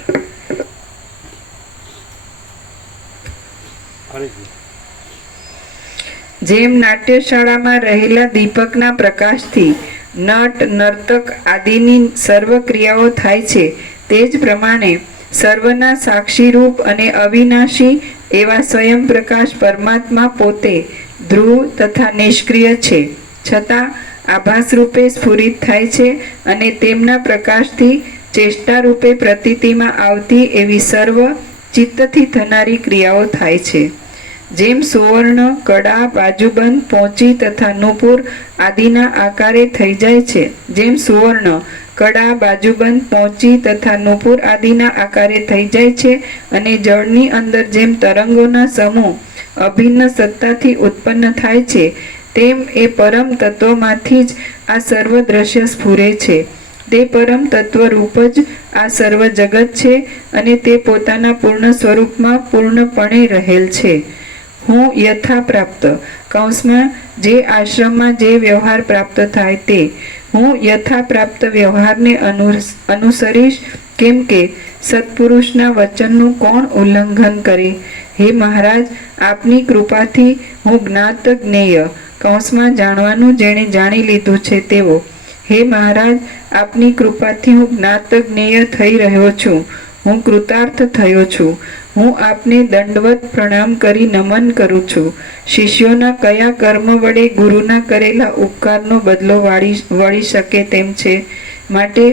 જેમ નાટ્યશાળામાં રહેલા દીપકના પ્રકાશથી નટ નર્તક આદિની સર્વ ક્રિયાઓ થાય છે, તે જ પ્રમાણે સર્વના સાક્ષીરૂપ અને અવિનાશી એવા સ્વયં પ્રકાશ પરમાત્મા પોતે ધ્રુવ તથા નિષ્ક્રિય છે, છતાં આભાસ રૂપે સ્ફુરિત થાય છે અને તેમના પ્રકાશથી ચેષ્ટા રૂપે પ્રતીતિમાં આવતી એવી સર્વ ચિત્તથી થનારી ક્રિયાઓ થાય છે. જેમ સુવર્ણ, કડા, બાજુબંધ, પોંચી તથા નુપુર આદિના આકારે થઈ જાય છે, જેમ સુવર્ણ, કડા, બાજુબંધ, પોંચી તથા નુપુર આદિના આકારે થઈ જાય છે અને જળની અંદર જેમ તરંગોના સમૂહ અભિન્ન સત્તાથી ઉત્પન્ન થાય છે, તેમ એ પરમ તત્વમાંથી જ આ સર્વ દ્રશ્ય સ્ફુરે છે. તે પરમ તત્વ રૂપ જ આ સર્વ જગત છે અને તે પોતાના પૂર્ણ સ્વરૂપમાં પૂર્ણપણે રહેલ છે. હું યથા પ્રાપ્ત કૌંસમાં જે આશ્રમમાં જે વ્યવહાર પ્રાપ્ત થાય તે હું યથા પ્રાપ્ત વ્યવહારને અનુસરીશ, કેમ કે સત્પુરુષના વચનનું કોણ ઉલ્લંઘન કરે? હે મહારાજ, આપની કૃપાથી હું જ્ઞાત જ્ઞેય કૌંસમાં જાણવાનું જેણે જાણી લીધું છે તેવો. હે મહારાજ, આપની કૃપાથી હું જ્ઞાત જ્ઞેય થઈ રહ્યો છું. હું કૃતાર્થ થયો છું. હું આપને દંડવત પ્રણામ કરી નમન કરું છું. શિષ્યોના કયા કર્મ વડે ગુરુના કરેલા ઉપકારનો બદલો વળી શકે તેમ છે? માટે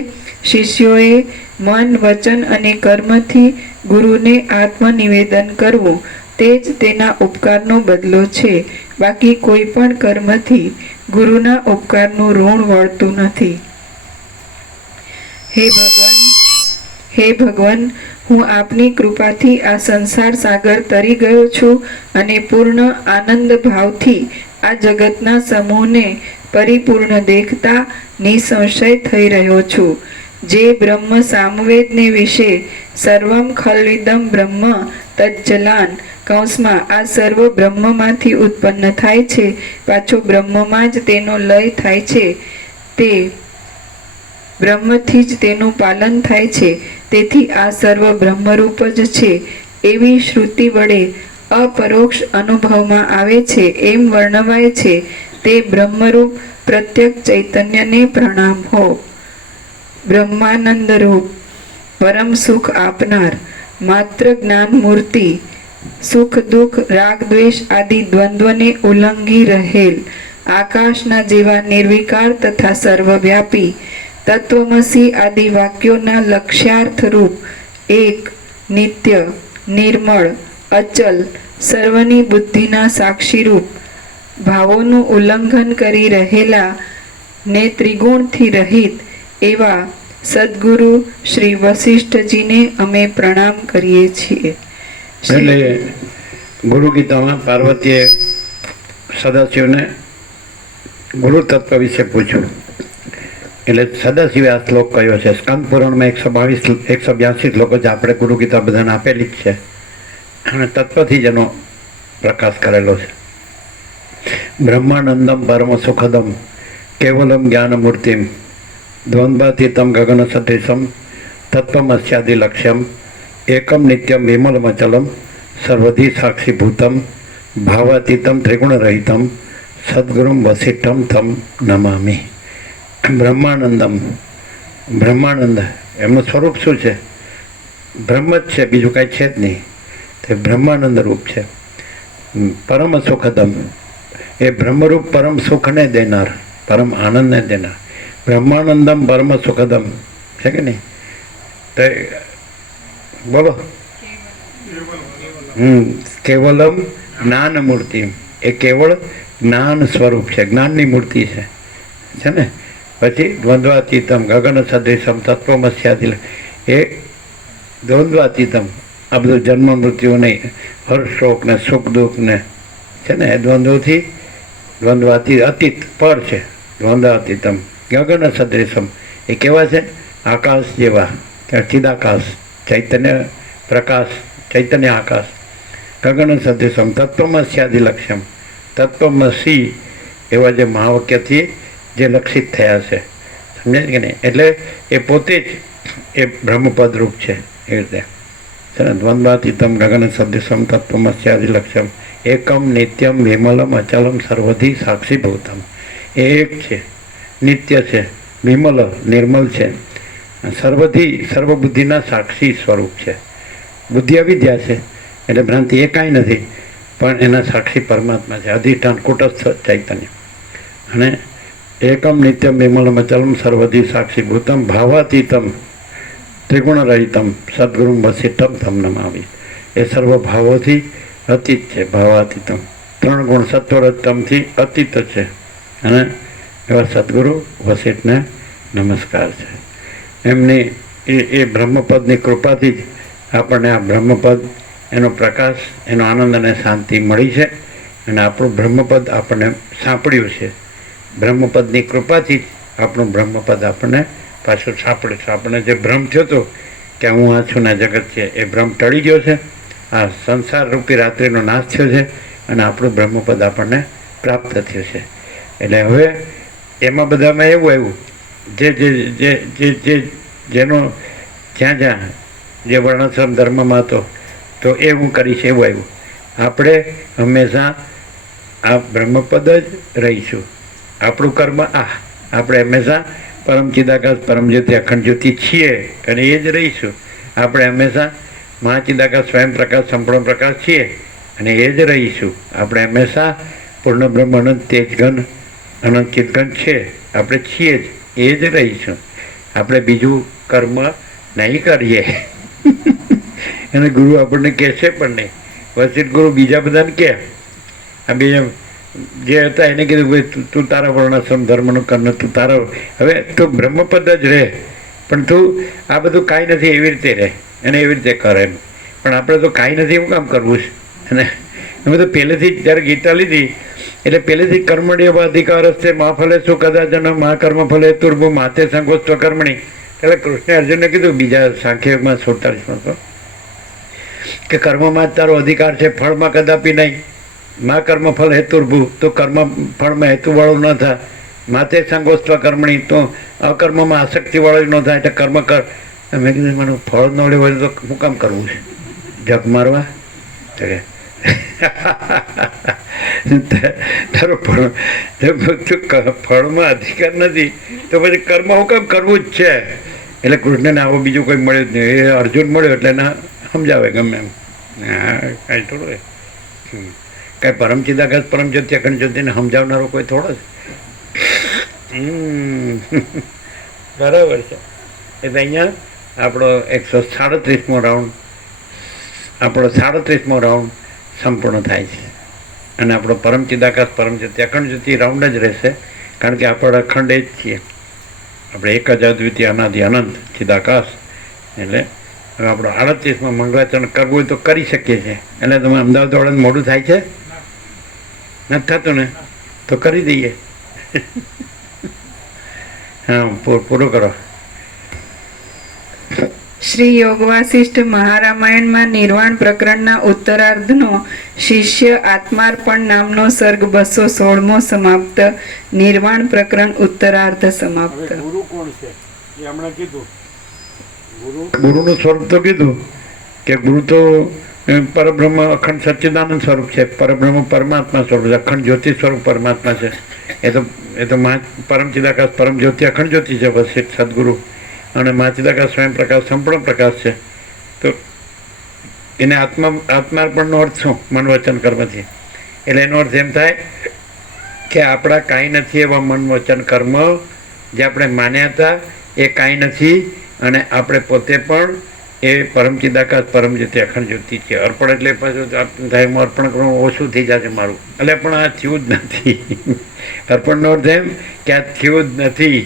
શિષ્યોએ મન, વચન અને કર્મથી ગુરુને આત્મનિવેદન કરવું તે જ તેના ઉપકારનો બદલો છે. બાકી કોઈ પણ કર્મથી ગુરુના ઉપકારનું ઋણ વળતું નથી. હે ભગવાન, હું આપની કૃપાથી આ સંસાર સાગર તરી ગયો છું અને પૂર્ણ આનંદ ભાવથી આ જગતના સમૂહને પરિપૂર્ણ દેખતા નિસંશય થઈ રહ્યો છું. જે બ્રહ્મ સામવેદને વિશે સર્વમ ખલ્વિદમ બ્રહ્મ તજ્જલાન કૌંસમાં આ સર્વ બ્રહ્મમાંથી ઉત્પન્ન થાય છે, પાછો બ્રહ્મમાં જ તેનો લય થાય છે, તે બ્રહ્મથી જ તેનું પાલન થાય છે. તેથી આ સર્વ બ્રહ્મરૂપ જ છે એવી શ્રુતિ વડે અપરોક્ષ અનુભવમાં આવે છે એમ વર્ણવાય છે તે બ્રહ્મરૂપ પ્રત્યક ચૈતન્યને પ્રણામ હો. બ્રહ્માનંદ રૂપ, પરમ સુખ આપનાર, માત્ર જ્ઞાન મૂર્તિ, સુખ દુઃખ રાગ દ્વેષ આદિ દ્વંદ્વને ઉલ્લંઘી રહેલ, આકાશના જેવા નિર્વિકાર તથા સર્વવ્યાપી, તત્વમસી આદિ વાક્યોના લક્ષ્યાર્થ રૂપ, એક, નિત્ય, નિર્મળ, અચલ, સર્વની બુદ્ધિના સાક્ષીરૂપ, ભાવોનું ઉલ્લંઘન કરી રહેલા ને ત્રિગુણથી રહિત એવા સદગુરુ શ્રી વશિષ્ઠજીને અમે પ્રણામ કરીએ છીએ. એટલે ગુરુ ગીતામાં પાર્વતીએ સદાશિવને ગુરુ તત્વ વિશે પૂછ્યું. એટલે સદાશિવે આ શ્લોક કયો છે. સ્કંદ પુરાણમાં 182 શ્લોકો જે આપણે ગુરુ ગીતા બધાને આપેલી જ છે અને તત્વથી જ એનો પ્રકાશ કરેલો છે. બ્રહ્માનંદમ પરમ સુખદમ કેવલમ જ્ઞાનમૂર્તિમ દ્વંદ્વાતીતમ ગગન સદૃશમ તત્વમસ્યાદિ લક્ષ્યમ એકમ નિત્યમ વિમલમચલમ સર્વધિ સાક્ષીભૂતમ ભાવાતીતમ ત્રિગુણરહિતમ સદગુરુમ વસિષ્ઠમ તમ નમામિ. બ્રહ્માનંદ એમનું સ્વરૂપ શું છે? બ્રહ્મ જ છે, બીજું કાંઈ છે જ નહીં. તે બ્રહ્માનંદ રૂપ છે. પરમ સુખદમ એ બ્રહ્મરૂપ પરમ સુખને દેનાર, પરમ આનંદને દેનાર. બ્રહ્માનંદમ પરમ સુખદમ છે કે નહીં? તો બોલો. કેવલમ જ્ઞાન મૂર્તિ, એ કેવળ જ્ઞાન સ્વરૂપ છે, જ્ઞાનની મૂર્તિ છે ને. પછી દ્વંદ્વાતીતમ ગગન સદૃશમ તત્વમસ્યાદિ, એ દ્વંદ્વાતીતમ, આ બધું જન્મ મૃત્યુ નહીં, હર્ષ શોક ને સુખ દુઃખ ને છે ને, એ દ્વંદ્વાતી અતીત પર છે. દ્વંદ્વાતીતમ ગગન સદૃશમ, એ કેવા છે? આકાશ જેવા, ચિદાકાશ, ચૈતન્ય પ્રકાશ, ચૈતન્ય આકાશ. ગગન સદૃશમ તત્વમસ્યાદિ લક્ષ્યમ, તત્વમસી એવા જે મહાવાક્યથી જે લક્ષિત થયા છે, સમજાય કે નહીં? એટલે એ પોતે જ એ બ્રહ્મપદ રૂપ છે. એ રીતે છે ને. દ્વંદ્વાતીતમ ગગન સદૃશમ તત્વમસ્યાદિ લક્ષ્યમ એકમ નિત્યમ વિમલમ અચલમ સર્વધિ સાક્ષીભૂતમ. એ એક છે, નિત્ય છે, વિમલ નિર્મલ છે, સર્વબુદ્ધિના સાક્ષી સ્વરૂપ છે. બુદ્ધિ અવિદ્યા છે એટલે ભ્રાંતિ એ કાંઈ નથી, પણ એના સાક્ષી પરમાત્મા છે, અધિષ્ઠાન કુટસ્થ ચૈતન્ય. અને એકમ નિત્યમ વિમલમ અચલમ સર્વધિ સાક્ષીભૂતમ ભાવાતીતમ ત્રિગુણરહિતમ સદગુરુમ વસિષ્ઠમ તમ નમામિ. એ સર્વ ભાવોથી અતીત છે, ભાવાતીતમ. 3 ગુણ સત્વરતમથી અતીત છે. અને એવા સદગુરુ વસિષ્ઠને નમસ્કાર છે. એમની એ બ્રહ્મપદની કૃપાથી જ આપણને આ બ્રહ્મપદ, એનો પ્રકાશ, એનો આનંદ અને શાંતિ મળી છે. અને આપણું બ્રહ્મપદ આપણને સાંપડ્યું છે. બ્રહ્મપદની કૃપાથી જ આપણું બ્રહ્મપદ આપણને પાછું સાંપડ્યું છે. આપણને જે ભ્રમ થયો હતો કે હું આ છું ને જગત છે, એ ભ્રમ ટળી ગયો છે. આ સંસાર રૂપી રાત્રિનો નાશ થયો છે અને આપણું બ્રહ્મપદ આપણને પ્રાપ્ત થયું છે. એટલે હવે એમાં બધામાં એવું આવ્યું, જેનો જ્યાં જે વર્ણાશ્રમ ધર્મમાં હતો તો એ હું કરીશ એવું આવ્યું. આપણે હંમેશા આ બ્રહ્મપદ જ રહીશું. આપણું કર્મ આપણે હંમેશા પરમ ચિદાકાશ પરમ જ્યોતિ અખંડ જ્યોતિ છીએ અને એ જ રહીશું. આપણે હંમેશા મહાચિદાકાશ સ્વયં પ્રકાશ સંપૂર્ણ પ્રકાશ છીએ અને એ જ રહીશું. આપણે હંમેશા પૂર્ણ બ્રહ્મ અનંત તેજઘન અનંત ચિદઘન છે, આપણે છીએ જ, એ જ રહીશું. આપણે બીજું કર્મ નહીં કરીએ. અને ગુરુ આપણને કહેશે પણ નહીં. વસિષ્ઠ ગુરુ બીજા બધાને કહે, આ બીજા જે હતા એને કીધું ભાઈ તું તારા વર્ણાશ્રમ ધર્મનું કર્મ, તું તારા, હવે તું બ્રહ્મપદ જ રહે, પણ તું આ બધું કાંઈ નથી એવી રીતે રહે અને એવી રીતે કરે એમ. પણ આપણે તો કાંઈ નથી એવું કામ કરવું છે. અને અમે તો પહેલેથી જ જ્યારે ગીતા લીધી એટલે પહેલેથી કર્મણ્ય અધિકાર હશે મા ફલે શું કદાચન મા કર્મ ફલે તુર્ભુ માતે સંકોચ કર્મણી. એટલે કૃષ્ણે અર્જુનને કીધું બીજા સાંખ્યમાં 47માં તો કે કર્મમાં જ તારો અધિકાર છે, ફળમાં કદાપી નહીં. મા કર્મ ફલ હેતુર્ભુ, તો કર્મ ફળમાં હેતુવાળું ન થાય. માતે સંગોસ્ત્વ કર્મણી, તો અકર્મમાં આસક્તિવાળું ન થાય. એટલે કર્મ કર. મેં કીધું મને ફળ ન લેવું હોય તો શું કામ કરવું છે? જપ મારવા તારો ફળમાં અધિકાર નથી તો પછી કર્મ હું કામ કરવું જ છે. એટલે કૃષ્ણને આવો બીજું કોઈ મળ્યું જ નહીં. એ અર્જુન મળ્યો એટલે એને સમજાવે ગમે એમ. કાંઈ થોડું કાંઈ પરમ ચિદાકાશ પરમ જ્યોતિ અખંડ જ્યોતિને સમજાવનારો કોઈ થોડો જ. બરાબર છે. એટલે અહીંયા આપણો 137મો રાઉન્ડ, આપણો 37મો રાઉન્ડ સંપૂર્ણ થાય છે. અને આપણો પરમ ચિદાકાશ પરમ જ્યોતિ અખંડ જ્યોતિ રાઉન્ડ જ રહેશે, કારણ કે આપણે અખંડ જ છીએ. આપણે એક જ અદ્વિતીય અનાદિ અનંત ચિદાકાશ. એટલે હવે આપણો 38માં મંગળાચરણ કરવું હોય તો કરી શકીએ છીએ. એટલે તમે અમદાવાદવાળાને મોડું થાય છે, નથી થતું ને, તો કરી દઈએ. હા, પૂરું કરો. શ્રી યોગ વાસિષ્ઠ મહારામાયણમાં નિર્વાણ પ્રકરણના ઉત્તરાર્ધનો શિષ્ય આત્માર્પણ નામનો સર્ગ 216મો સમાપ્ત. નિર્વાણ પ્રકરણ ઉત્તરાર્ધ સમાપ્ત. ગુરુ કોણ છે એ હમણાં કીધું. ગુરુનું સ્વરૂપ તો કીધું કે ગુરુ તો પરબ્રહ્મ અખંડ સચ્ચિદાનંદ સ્વરૂપ છે, પરબ્રહ્મ પરમાત્મા સ્વરૂપ છે, અખંડ જ્યોતિ સ્વરૂપ પરમાત્મા છે. એ તો પરમ ચિદાકાશ પરમ જ્યોતિ અખંડ જ્યોતિ છે વસિષ્ઠ સદગુરુ, અને મા ચિદાકાશ સ્વયં પ્રકાશ સંપૂર્ણ પ્રકાશ છે. તો એને આત્માર્પણનો અર્થ શું? મન વચન કર્મથી. એટલે એનો અર્થ એમ થાય કે આપણા કાંઈ નથી એવા મન વચન કર્મ જે આપણે માન્યા હતા એ કાંઈ નથી, અને આપણે પોતે પણ એ પરમ ચિદાકાશ પરમ જ્યોતિ અખંડ જ્યોતિ છે. અર્પણ એટલે પાછું થાય હું અર્પણ કરવું ઓછું થઈ જશે મારું, એટલે પણ આ થયું જ નથી. અર્પણનો અર્થ એમ કે આ થયું જ નથી.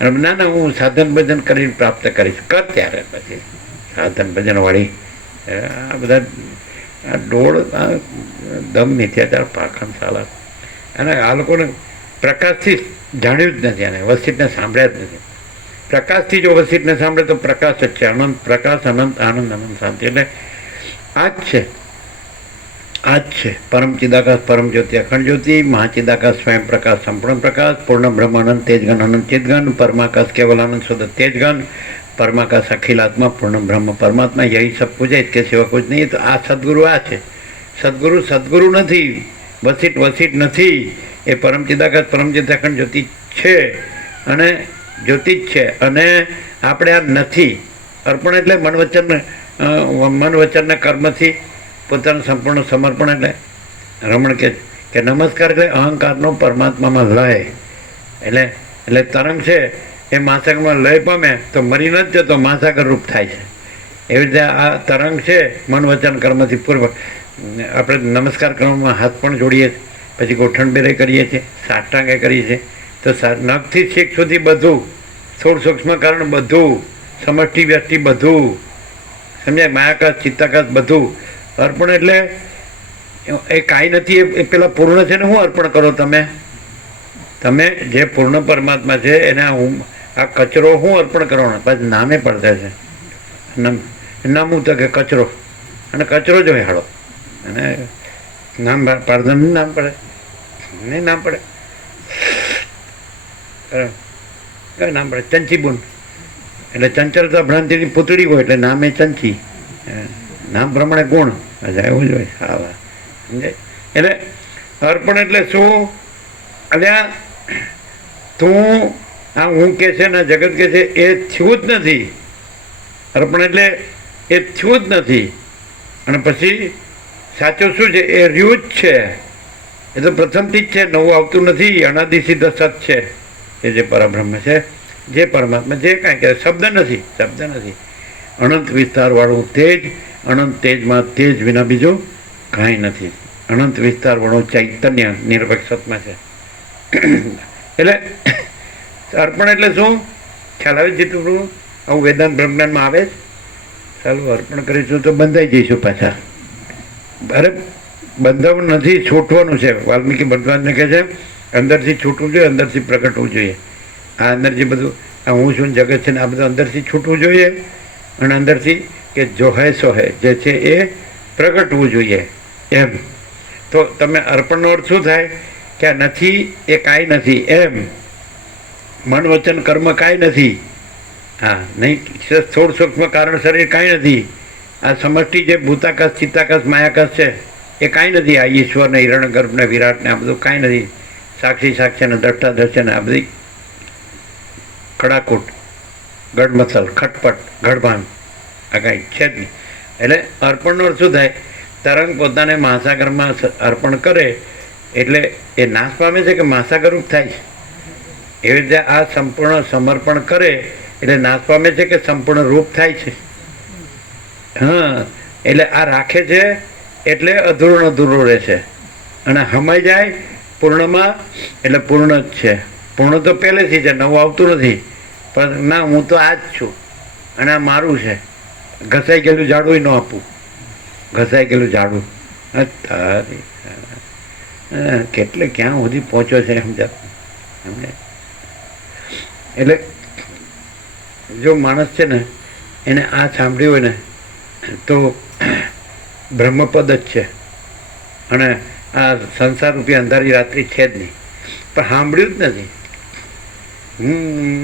ના ના, હું સાધન ભજન કરીને પ્રાપ્ત કરીશ. કર ત્યારે પછી સાધન ભજનવાળી આ બધા આ ડોળ આ દમ મિથ્યાચાર પાખંડ સાલા, અને આ લોકોને પ્રકાશથી જાણ્યું જ નથી, આને વસિષ્ઠને સાંભળ્યા જ નથી. પ્રકાશથી જો વસિષ્ઠને સાંભળે તો પ્રકાશ જ છે, અનંત પ્રકાશ, અનંત આનંદ, અનંત શાંતિ. એટલે આ જ છે પરમ ચિદાકાશ પરમ જ્યોતિ અખંડ જ્યોતિ, મહાચિદાકાશ સ્વયં પ્રકાશ સંપૂર્ણ પ્રકાશ, પૂર્ણ બ્રહ્મ અનંત તેજગન અનંત ચિદગન, પરમાકાશ કેવલ આનંદ શુદ્ધ તેજગન, પરમાકાશ અખિલાત્મા પૂર્ણ બ્રહ્મ પરમાત્મા. યહી સબ પૂજે કે સિવા કુછ નહીં. તો આ સદગુરુ આ છે. સદગુરુ નથી, વસિષ્ઠ નથી. એ પરમ ચિદાકાશ પરમ જ્યોતિ અખંડ જ્યોતિ છે, અને જ્યોતિ જ છે, અને આપણે આ નથી. અર્પણ એટલે મન વચનના કર્મથી પોતાનું સંપૂર્ણ સમર્પણ. એટલે રમણ કે નમસ્કાર એટલે અહંકારનો પરમાત્મામાં લય. એટલે તરંગ છે એ મહાસાગરમાં લય પામે તો મરી નથી જતો, મહાસાગર રૂપ થાય છે. એવી રીતે આ તરંગ છે મન વચન કર્મથી પૂર્વ. આપણે નમસ્કાર કરવામાં હાથ પણ જોડીએ, પછી ગોઠણ બેરે કરીએ છીએ, સાષ્ટાંગે કરીએ છીએ. તો નખથી શીખ સુધી બધું, સ્થૂળ સૂક્ષ્મ કારણ બધું, સમષ્ટિ વ્યષ્ટિ બધું, સમજાય, માયાકાશ ચિત્તાકાશ બધું. અર્પણ એટલે એ કાંઈ નથી, એ પેલા પૂર્ણ છે ને હું અર્પણ કરો તમે જે પૂર્ણ પરમાત્મા છે એને હું આ કચરો હું અર્પણ કરવાનો. પાછું નામે પડતા છે નામ તો કે કચરો, અને કચરો જ હોય હાડો, અને નામ પાડતો નામ પડે નહીં, નામ પડે કયું નામ પડે? ચંચીબુન. એટલે ચંચળતા ભ્રાંતિની પૂતળી હોય એટલે નામે ચંચી, નામ પ્રમાણે ગુણ. અચ્છા એવું જ હોય. હા, સમજાય. એટલે અર્પણ એટલે શું? અલ્યા તું આ હું કે છે ને જગત કે છે એ થયું જ નથી. અર્પણ એટલે એ થયું જ નથી, અને પછી સાચું શું છે? એ રહ્યું જ છે. એ તો પ્રથમથી જ છે, નવું આવતું નથી. અનાદિ સિદ્ધ સત છે એ જે પરબ્રહ્મ છે, જે પરમાત્મા, જે કાંઈ કહે શબ્દ નથી. અનંત વિસ્તારવાળું તેજ, અનંત તેજમાં તેજ વિના બીજું કાંઈ નથી. અનંત વિસ્તારવાળું ચૈતન્ય નિરપેક્ષ સત્માં છે. એટલે અર્પણ એટલે શું? ખ્યાલ આવે જીતું પ્રભુ? આવું વેદાંત બ્રહ્માંડમાં આવે. ચાલો અર્પણ કરીશું તો બંધાઈ જઈશું પાછા. અરે બંધાવું નથી, છૂટવાનું છે. વાલ્મીકી ભગવાનને કહે છે અંદરથી છૂટવું જોઈએ, અંદરથી પ્રગટવું જોઈએ. આ અંદર જે બધું આ હું શું જગત છે ને આ બધું અંદરથી છૂટવું જોઈએ, અને અંદરથી કે જો હે સો હે જે છે એ પ્રગટવું જોઈએ. એમ તો તમે અર્પણનો અર્થ શું થાય? કે આ નથી એ કાંઈ નથી. એમ મન વચન કર્મ કાંઈ નથી. હા, નહીં સ્થૂળ સૂક્ષ્મ કારણ શરીર કાંઈ નથી. આ સમષ્ટિ જે ભૂતાકાશ ચિત્તાકાશ માયાકાશ છે એ કાંઈ નથી. આ ઈશ્વરને હિરણ ગર્ભને વિરાટને આ બધું કાંઈ નથી. સાક્ષી ને દ્રષ્ટા દ્રશ્ય ને આ બધી કડાકૂટ ગઢમથલ ખટપટ ગઢભાંગ આ કાંઈ છે જ નહીં. એટલે અર્પણનો અર્થ શું થાય? તરંગ પોતાને મહાસાગરમાં અર્પણ કરે એટલે એ નાશ પામે છે કે મહાસાગરરૂપ થાય છે. એવી રીતે આ સંપૂર્ણ સમર્પણ કરે એટલે નાશ પામે છે કે સંપૂર્ણ રૂપ થાય છે. હા, એટલે આ રાખે છે એટલે અધૂરું રહે છે, અને હમાઈ જાય પૂર્ણમાં એટલે પૂર્ણ જ છે. પૂર્ણ તો પહેલેથી છે, નવું આવતું નથી. પણ ના, હું તો આ જ છું અને આ મારું છે. ઘસાઈ ગયેલું ઝાડું ન આપું, ઘસાઈ ગયેલું ઝાડું. કેટલે ક્યાં સુધી પહોંચ્યો છે સમજાતું. એટલે જો માણસ છે ને એને આ સાંભળ્યું હોય ને તો બ્રહ્મપદ જ છે, અને આ સંસાર રૂપી અંધારી રાત્રિ છે જ નહીં. પણ સાંભળ્યું જ નથી.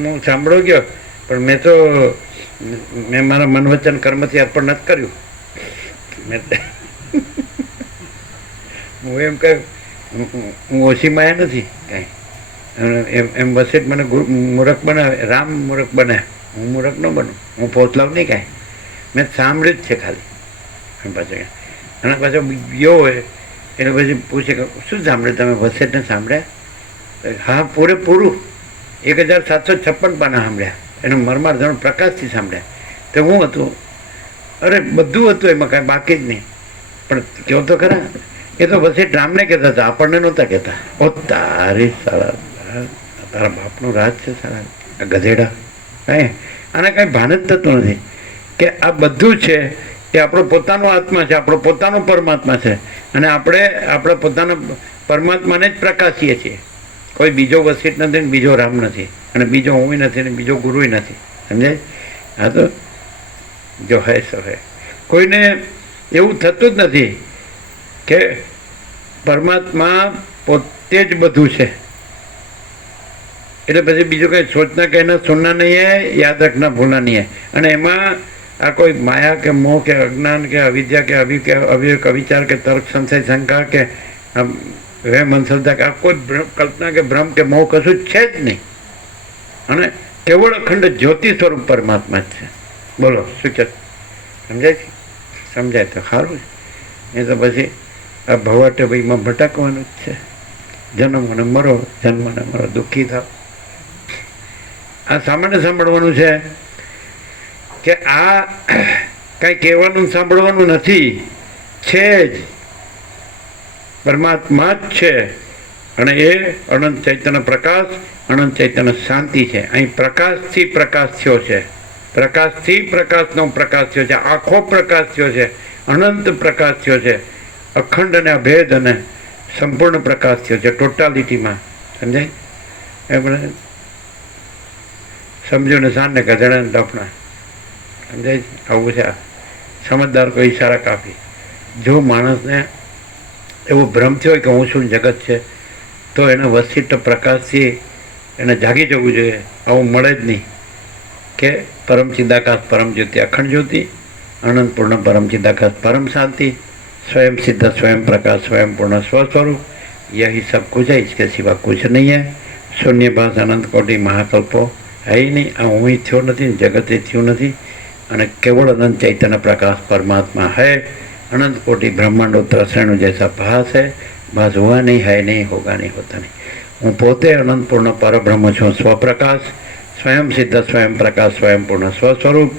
હું સાંભળો ગયો પણ મેં મારા મન વચન કર્મથી અર્પણ નથી કર્યું. મેં હું એમ કહ્યું હું ઓછી માયા નથી કાંઈ. એમ એમ વસેટ મને મૂરખ બનાવે, રામ મૂરખ બને, હું મૂરખ ન બનું, હું પોતલાવ નહીં કાંઈ. મેં સાંભળ્યું જ છે ખાલી. એમ પાછું અને પાછો ગયો હોય એટલે પછી પૂછે કે શું સાંભળ્યું તમે, વસેટને સાંભળ્યા? હા પૂરેપૂરું 1756 પાના સાંભળ્યા, એને મરમાર પ્રકાશથી સાંભળ્યા. તો હું હતું, અરે બધું હતું એમાં કાંઈ બાકી જ નહીં. પણ કહો તો ખરા, એ તો વસેટ રામને કહેતા હતા, આપણને નહોતા કહેતા. ઓ તારી સારા, તારા બાપનું રાજ છે સારા, આ ગધેડા. કાંઈ આને કાંઈ ભાન જ થતું નથી કે આ બધું છે એ આપણો પોતાનો આત્મા છે, આપણો પોતાનો પરમાત્મા છે. અને આપણે પોતાના પરમાત્માને જ પ્રકાશીએ છીએ. કોઈ બીજો વસીટ નથી ને બીજો રામ નથી, અને બીજો હું નથી ને બીજો ગુરુય નથી. સમજાય? હા, તો જો હે સો હે. કોઈને એવું થતું જ નથી કે પરમાત્મા પોતે જ બધું છે. એટલે પછી બીજું કંઈ સોચના કહેના સુનના નહીં હે, યાદ રખના ભૂલના નહીં હે. અને એમાં આ કોઈ માયા કે મોહ કે અજ્ઞાન કે અવિદ્યા કે અવિવેક અવિચાર કે તર્ક સંશય શંકા કે વેમ અંધશ્રદ્ધા કે આ કોઈ કલ્પના કે ભ્રમ કે મોહ કશું જ છે જ નહીં. અને કેવળ અખંડ જ્યોતિ સ્વરૂપ પરમાત્મા જ છે. બોલો શું કે સમજાય છે? સમજાય તો સારું છે. એ તો પછી આ ભવાટે ભાઈમાં ભટકવાનું જ છે. જન્મ અને મરો, જન્મ અને મરો, દુઃખી થાવ. આ સામાન્ય સાંભળવાનું છે કે આ કાંઈ કહેવાનું સાંભળવાનું નથી, છે જ પરમાત્મા જ છે. અને એ અનંત ચૈતન્ય પ્રકાશ, અનંત ચૈતન્ય શાંતિ છે. અહીં પ્રકાશથી પ્રકાશ થયો છે, પ્રકાશથી પ્રકાશનો પ્રકાશ થયો છે, આખો પ્રકાશ થયો છે, અનંત પ્રકાશ થયો છે, અખંડ અને અભેદ અને સંપૂર્ણ પ્રકાશ થયો છે ટોટાલિટીમાં. સમજાય? એમણે સમજો ને સાંજને ગધેડા ને ડફણા. સમજાય? આવું છે. સમજદાર કોઈ ઈશારા કાપી. જો માણસને એવો ભ્રમ થયો હોય કે હું શું જગત છે, તો એને વસિષ્ઠ પ્રકાશથી એને જાગી જવું જોઈએ. આવું મળે જ નહીં કે પરમ ચિદાકાશ પરમ જ્યોતિ અખંડ જ્યોતિ, અનંત પૂર્ણ પરમ ચિદાકાશ પરમ શાંતિ, स्वयं सिद्ध स्वयं प्रकाश स्वयं पूर्ण स्वस्वरूप, यही सब कुछ है, इसके सिवा कुछ नहीं है. शून्य भाष अनंत कोटि महाकल्पो है ही नहीं. आ હું થયો નથી, જગત એ થયું નથી. અને કેવળ અનંત ચૈતન્ય प्रकाश परमात्मा है. अनंत कोटि ब्रह्मांडो त्रसैणु जैसा भास है. भास हुआ नहीं, है नहीं, होगा नहीं, होता नहीं. હું પોતે અનંત પૂર્ણ પરબ્રહ્મ છું, સ્વપ્રકાશ, સ્વયં સિદ્ધ સ્વયં પ્રકાશ સ્વયં પૂર્ણ સ્વસ્વરૂપ.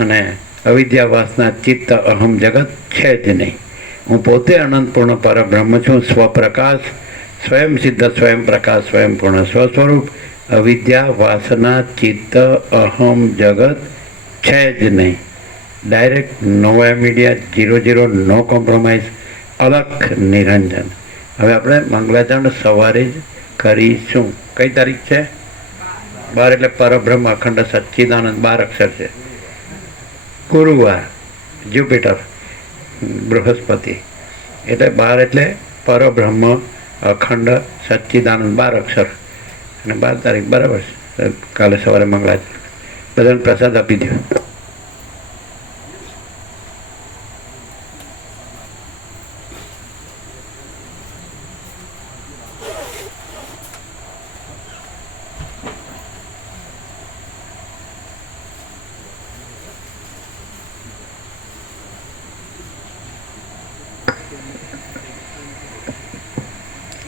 અને અવિદ્યા વાસના ચિત્ત અહમ જગત છે જ નહીં. હું પોતે અનંત પૂર્ણ પરબ્રહ્મ છું, સ્વપ્રકાશ, સ્વયં સિદ્ધ સ્વયં પ્રકાશ સ્વયં પૂર્ણ સ્વસ્વરૂપ. અવિદ્યા વાસના ચિત્ત અહમ જગત છે જ નહીં. ડાયરેક્ટ નો મીડિયા, 0 નો કોમ્પ્રોમાઇઝ, અલખ નિરંજન. હવે આપણે મંગલાચરણ સવારે જ કરીશું. કઈ તારીખ છે? 12 એટલે પરબ્રહ્મ અખંડ સચ્ચિદાનંદ, 12 અક્ષર છે. ગુરુવાર, જ્યુપિટર, બૃહસ્પતિ, એટલે 12 એટલે પરબ્રહ્મ અખંડ સચ્ચિદાનંદ, 12 અક્ષર. અને 12 તારીખ બરાબર છે. કાલે સવારે મંગળાચરણ. બધાને પ્રસાદ આપી દો.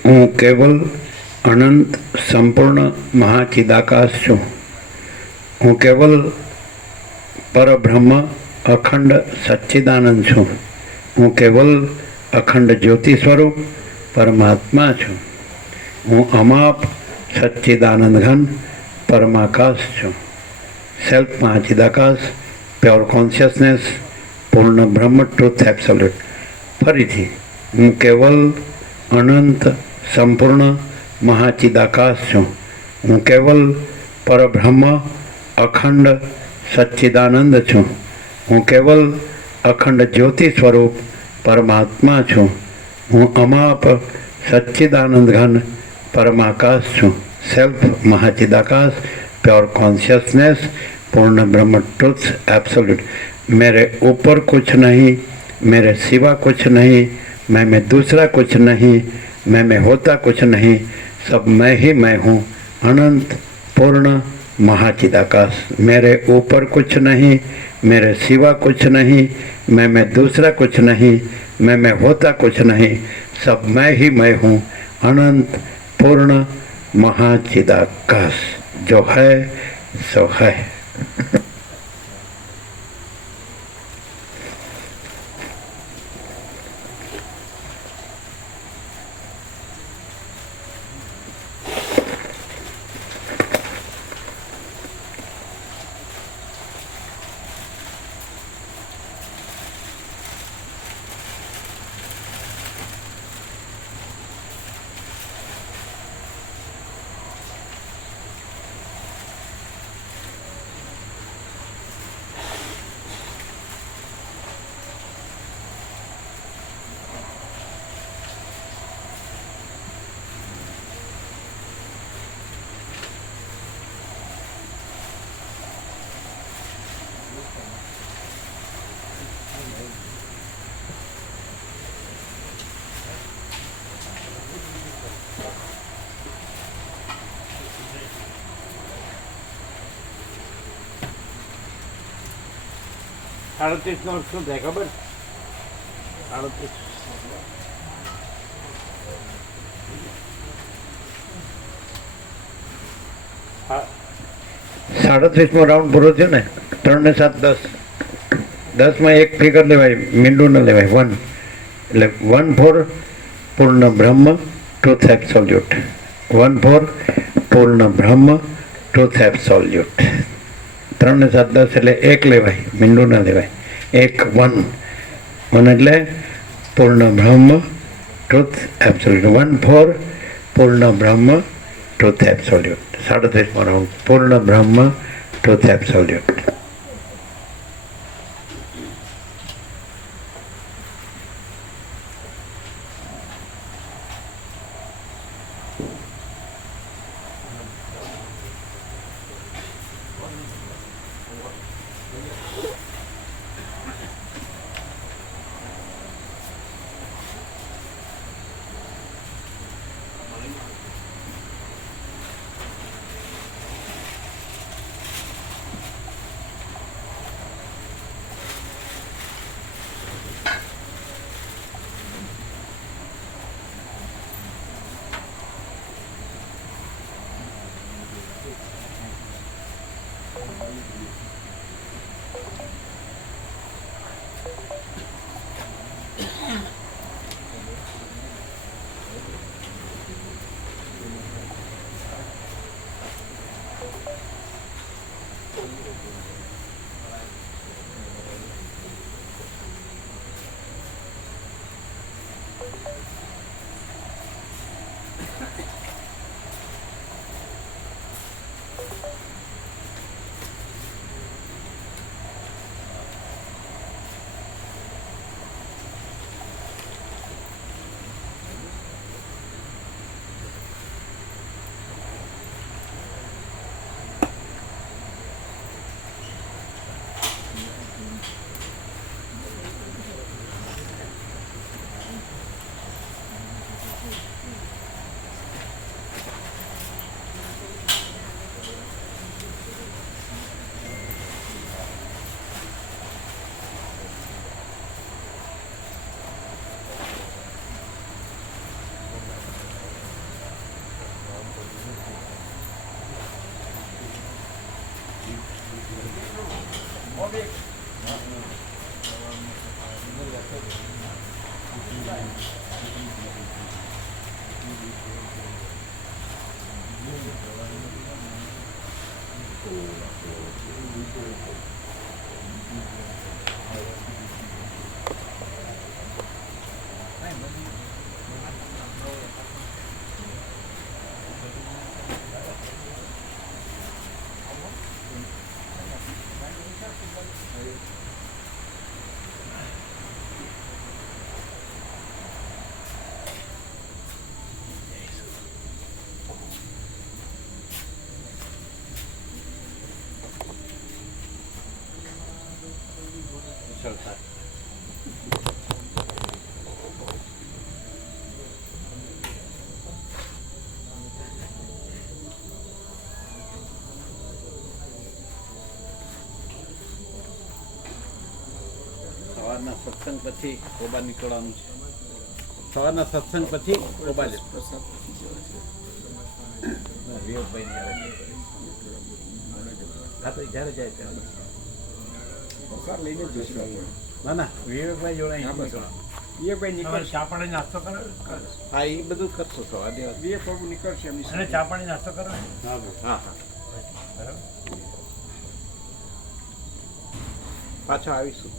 હું કેવલ અનંત સંપૂર્ણ મહાચિદાકાશ છું. હું કેવલ પરબ્રહ્મ અખંડ સચ્ચિદાનંદ છું. હું કેવલ અખંડ જ્યોતિ સ્વરૂપ પરમાત્મા છું. હું અમાપ સચ્ચિદાનંદ ઘન પરમાકાશ છું. સેલ્ફ મહાચિદાકાશ, પ્યોર કોન્શિયસનેસ, પૂર્ણ બ્રહ્મ, ટ્રુથ એબ્સોલ્યુટ. ફરીથી, હું કેવલ અનંત સંપૂર્ણ મહાચિદાકાશ છું. હું કેવલ પરબ્રહ્મ અખંડ સચ્ચિદાનંદ છું. હું કેવલ અખંડ જ્યોતિ સ્વરૂપ પરમાત્મા છું. હું અમાપ સચ્ચિદાનંદ ઘન परमाकाश છું. सेल्फ महाचिदाकाश, प्योर कॉन्शियसनेस, पूर्ण ब्रह्म ट्रुथ एब्सोल्यूट. मेरे ऊपर कुछ नहीं, मेरे सिवा कुछ नहीं, मैं में दूसरा कुछ नहीं, मैं में होता कुछ नहीं, सब मैं ही मैं हूँ, अनंत पूर्ण महाचिदाकाश। मेरे ऊपर कुछ नहीं, मेरे सिवा कुछ नहीं, मैं में दूसरा कुछ नहीं, मैं में होता कुछ नहीं, सब मैं ही मैं हूँ, अनंत पूर्ण महाचिदाकाश। जो है सो है। સાડત્રીસનો શું થાય ખબર? 38 37મો રાઉન્ડ પૂરો થયો ને. 3 ને 7 10. 10માં એક ફિગર લેવાય, મીંડું ન લેવાય. 1 એટલે 1 ફોર પૂર્ણ બ્રહ્મ ટ્રુથ એબ્સોલ્યુટ. 1 ફોર પૂર્ણ બ્રહ્મ ટ્રુથ એબ્સોલ્યુટ. 3 ને 7 10 એટલે એક લેવાય, મીંડું ન લેવાય. 1 1 1 એટલે પૂર્ણ બ્રહ્મ ટ્રુથ એબ્સોલ્યુટ. 1 ફોર પૂર્ણ બ્રહ્મ ટ્રુથ એબ્સોલ્યુટ. 37મો રાઉન્ડ પૂર્ણ બ્રહ્મ ટ્રુથ એબ્સોલ્યુટ. સવારના સત્સંગ પછી કોબા નીકળવાનું છે. સવારના સત્સંગ પછી કોબા જ વિવેકભાઈ હા તો જ્યારે જાય ત્યારે પ્રસાદ લઈને જ જઈશું આપણે. ના ના વિવેકભાઈ જોડે અહીંથી નીકળવાનું. એ ભાઈ નીકળશે. ચા પાણી નાસ્તો કરો હા એ બધું કરશો સવારે બે પ્રભુ નીકળશે એમની અને ચા પાણી નાસ્તો કરો ને હા ભાઈ. હા હા બરાબર પાછા આવીશું